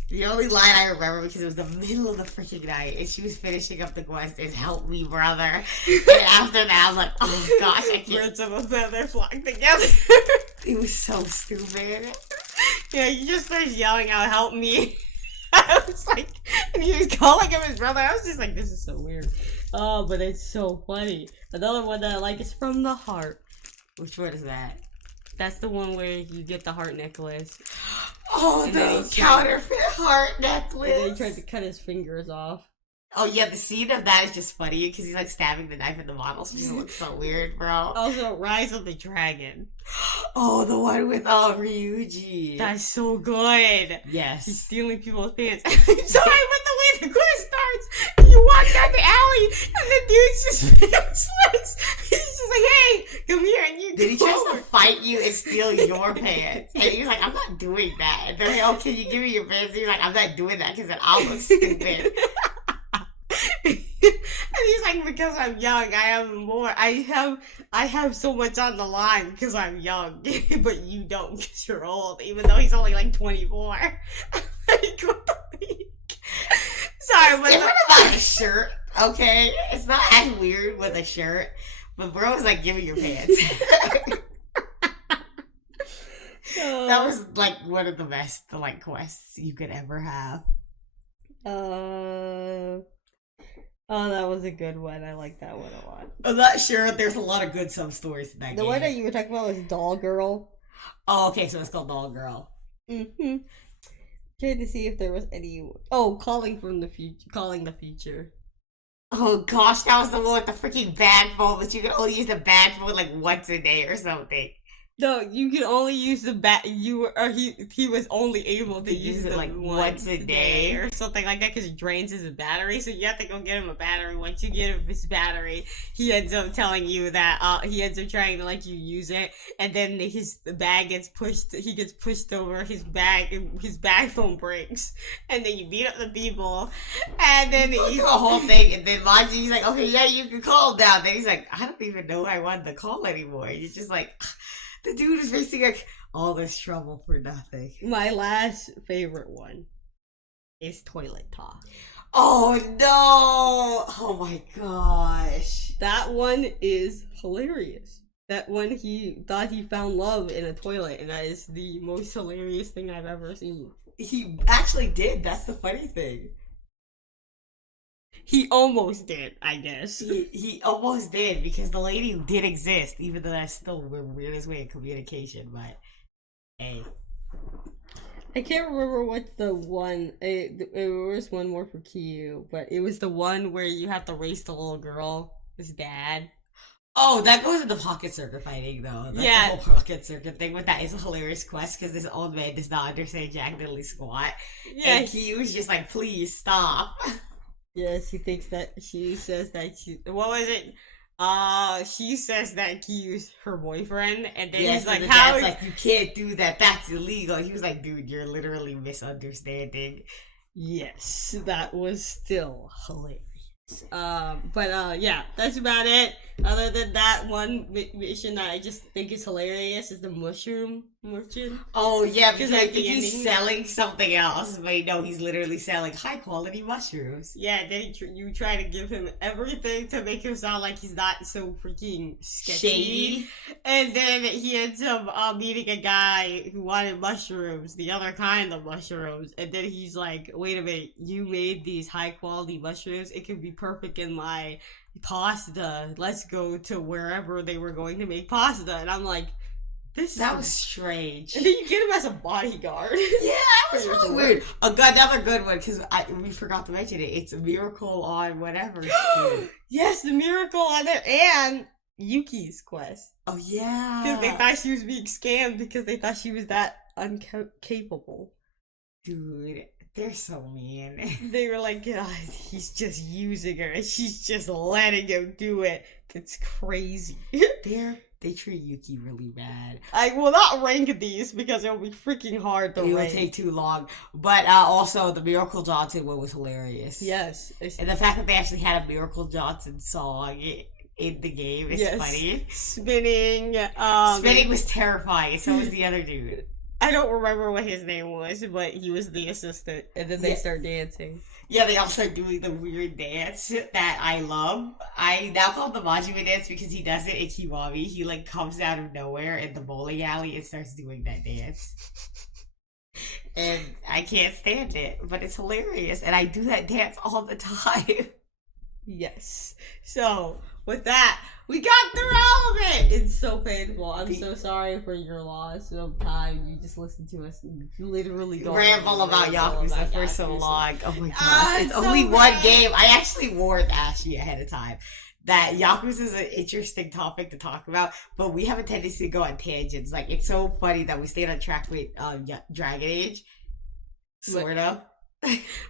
The only line I remember, because it was the middle of the freaking night, and she was finishing up the quest, is "Help me, brother." And after that, I was like, "Oh gosh, I can't." Birds of a feather flock together. It was so stupid. Yeah, he just starts yelling out, "Help me!" I was like, and he was calling him his brother. I was just like, "This is so weird." Oh, but it's so funny. Another one that I like is From the Heart. Which one is that? That's the one where you get the heart necklace. Oh, And then the he counterfeit heart And then he necklace. tried to cut his fingers off. Oh yeah, the scene of that is just funny because he's like stabbing the knife in the model, so it looks so weird, bro. Also, Rise of the Dragon. Oh, the one with Ryuji. That's so good. He's Yes. stealing people's pants. Sorry, but the way the quest starts, walk down the alley, and the dude's just pantsless. He's just like, hey, come here, and you. Then he tries to fight you and steal your pants, and he's like, I'm not doing that. And they're like, oh, can you give me your pants? And you're like, I'm not doing that because then I'll look stupid. And he's like, because I'm young, I have so much on the line because I'm young, but you don't because you're old, even though he's only like 24. Like, what the heck? Sorry, but different about a shirt, okay? It's not as weird with a shirt, but bro was like, give me your pants. That was like one of the best like quests you could ever have. Oh, that was a good one. I like that one a lot. I'm not sure. There's a lot of good sub stories in that game. The one that you were talking about was Doll Girl. Oh, okay, so it's called Doll Girl. Mm-hmm. Trying to see if there was any. Oh, calling the future. Oh gosh, that was the one with the freaking bad phone, but you can only use the bad phone like once a day or something. No, you can only use the he was only able to use it like once a day or something like that because it drains his battery. So you have to go get him a battery. Once you get him his battery, he ends up telling you that he ends up trying to let you use it, and then the bag gets pushed. He gets pushed over his bag. His bag phone breaks, and then you beat up the people, and then you do the whole thing. And then mind you, he's like, "Okay, yeah, you can call now." Then he's like, "I don't even know I wanted to call anymore." You're just like. The dude is facing like all this trouble for nothing. My last favorite one is Toilet Talk. Oh no! Oh my gosh. That one is hilarious. That one he thought he found love in a toilet, and that is the most hilarious thing I've ever seen. He actually did. That's the funny thing. He almost did, I guess. He almost did because the lady did exist, even though that's still the weirdest way of communication. But hey, I can't remember what the one. It was one more for Kyu, but it was the one where you have to race the little girl. His dad. Oh, that goes into pocket circuit fighting though. That's yeah, the whole pocket circuit thing. But that is a hilarious quest because this old man does not understand Jack Diddley squat. Yeah, and Kyu's just like, please stop. Yes, he thinks that she says that what was it? She says that Kyu's her boyfriend, and then he's like, "How?" Dad's like, "You can't do that. That's illegal." He was like, "Dude, you're literally misunderstanding." Yes, that was still hilarious. But yeah, that's about it. Other than that, one mission that I just think is hilarious is the mushroom merchant. Oh yeah, because I think he's selling something else, but no, he's literally selling high quality mushrooms. Yeah, then you try to give him everything to make him sound like he's not so freaking shady. And then he ends up meeting a guy who wanted mushrooms, the other kind of mushrooms. And then he's like, "Wait a minute, you made these high quality mushrooms? It could be perfect in my pasta. Let's go to wherever they were going to make pasta." And I'm like, that was strange. And then you get him as a bodyguard. Yeah, that was really weird. Another good one, because we forgot to mention it. It's a Miracle on whatever. Yes, the Miracle on it, and Yuki's quest. Oh yeah, because they thought she was being scammed because they thought she was that incapable. Dude, they're so mean. They were like, God, he's just using her, and she's just letting him do it. It's crazy. They treat Yuki really bad. I will not rank these because it'll be freaking hard to rank. It will take too long. But also, the Miracle Johnson one was hilarious. Yes. And the fact that they actually had a Miracle Johnson song in the game is funny. Spinning. Spinning was terrifying. So was the other dude. I don't remember what his name was, but he was the assistant. And then they start dancing. Yeah, they all start doing the weird dance that I love. I now call it the Majima dance because he does it in Kiwami. He like comes out of nowhere in the bowling alley and starts doing that dance. And I can't stand it, but it's hilarious. And I do that dance all the time. Yes. So, with that, we got through all of it! It's so painful. I'm so sorry for your loss of time. You just listened to us literally ramble about Yakuza for so long. Oh my gosh. It's only one game. I actually warned Ashley ahead of time that Yakuza is an interesting topic to talk about, but we have a tendency to go on tangents. Like, it's so funny that we stayed on track with Dragon Age. Sort of.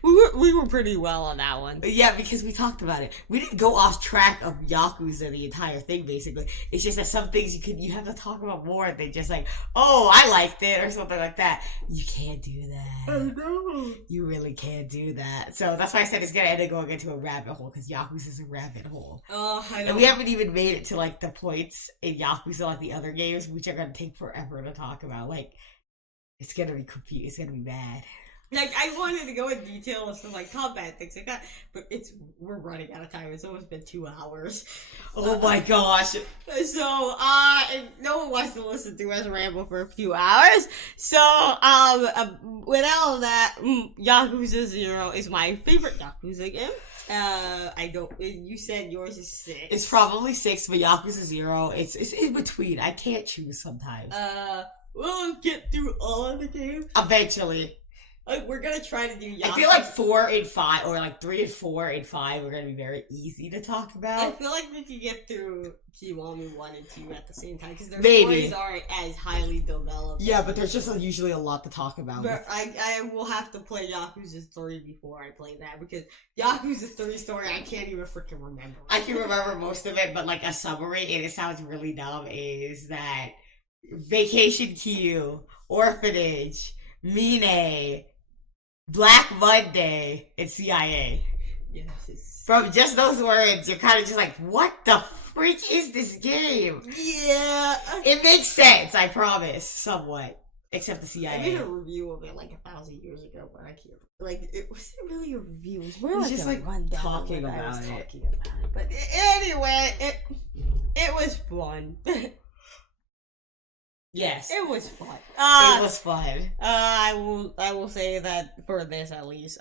We were pretty well on that one. Yeah, because we talked about it. We didn't go off track of Yakuza the entire thing, basically. It's just that some things you have to talk about more than just like, oh, I liked it, or something like that. You can't do that. I know. You really can't do that. So that's why I said it's gonna end up going into a rabbit hole, because Yakuza is a rabbit hole. Oh, I know. And we haven't even made it to, like, the points in Yakuza, like the other games, which are gonna take forever to talk about. Like, it's gonna be confusing. It's gonna be bad. Like, I wanted to go in detail with some, like, combat things like that, but we're running out of time. It's almost been 2 hours. Oh my gosh. So, and no one wants to listen to us ramble for a few hours. So, with all of that, Yakuza 0 is my favorite Yakuza game. You said yours is 6. It's probably 6, but Yakuza 0, it's in between. I can't choose sometimes. We'll get through all of the games. Eventually. We're gonna try to do Yakuza. I feel like 4 and 5, or like 3 and 4 and 5 are gonna be very easy to talk about. I feel like we could get through Kiwami 1 and 2 at the same time, because their Maybe. stories aren't as highly developed. Yeah, but there's just usually a lot to talk about. But I will have to play Yakuza 3 before I play that, because Yakuza 3 story I can't even freaking remember. I can remember most of it, but like a summary, and it sounds really dumb, is that Vacation Q, Orphanage, Mine, Black Monday, and CIA. Yes. From just those words, you're kind of just like, what the freak is this game? Yeah. It makes sense, I promise, somewhat. Except the CIA. I made a review of it like 1,000 years ago, but I can't. Like, it wasn't really a review. It was more just like talking about about it. Talking about it. But anyway, it was fun. Yes. It was fun. It was fun. I will say that for this at least.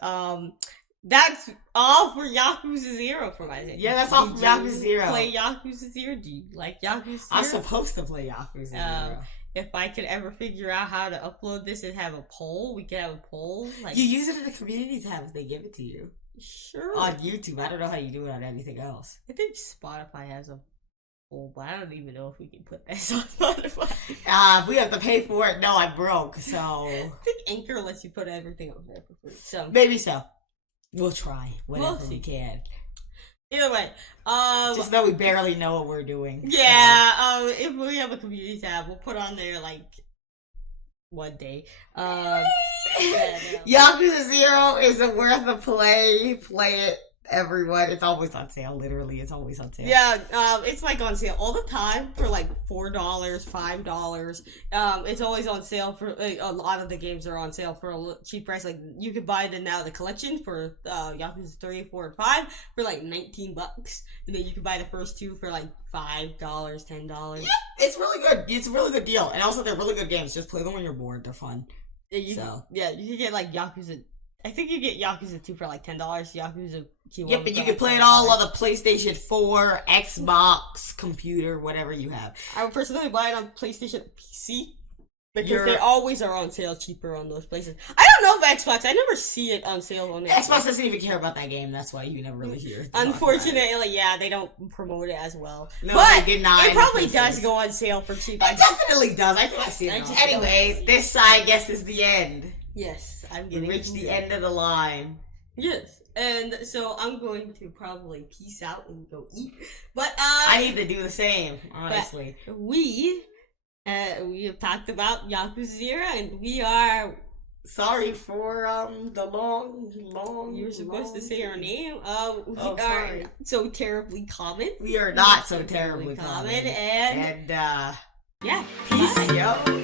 That's all for Yakuza 0 for my Yeah, that's all for Yakuza 0. Play Yakuza 0? Do you like Yakuza 0? I'm supposed to play Yakuza 0. If I could ever figure out how to upload this and have a poll, we could have a poll. Like, you use it in the community tab if they give it to you. Sure. On YouTube. I don't know how you do it on anything else. I think Spotify has a poll, but I don't even know if we can put this on Spotify. We have to pay for it. No, I'm broke, so... I think Anchor lets you put everything up there for free. So maybe so. We'll try whenever We'll see. we can. Either way, just though we barely know what we're doing. Yeah, so. If we have a community tab, we'll put on there like one day. Yakuza 0 is a worth a play. Play it, everyone. It's always on sale. Literally, it's always on sale. Yeah, it's like on sale all the time for like $4, $5. It's always on sale for like, a lot of the games are on sale for a cheap price. Like you could buy the collection for Yakuza 3, 4, and 5 for like $19, and then you can buy the first 2 for like $5, $10. Yeah, it's really good. It's a really good deal, and also they're really good games. Just play them when you're bored. They're fun. You can get like Yakuza. I think you get Yakuza 2 for like $10. Yakuza Q1. Yep, and you can play it all on the PlayStation 4, Xbox, computer, whatever you have. I would personally buy it on PlayStation PC because they always are on sale cheaper on those places. I don't know if Xbox. I never see it on sale on Xbox doesn't even care about that game. That's why you never really hear it. Unfortunately, yeah, they don't promote it as well. No, but they did not. It probably does go on sale for cheap. It definitely does. I think I see it. Anyway, this I guess is the end. Yes, I'm We getting reached the end of the line. Yes, and so I'm going to probably peace out and go eat. But I need to do the same, honestly. We have talked about Yakuza 0, and we are sorry for the long. You were supposed to say our name. We sorry. are so terribly common. We are not so terribly common. And yeah, peace. yo.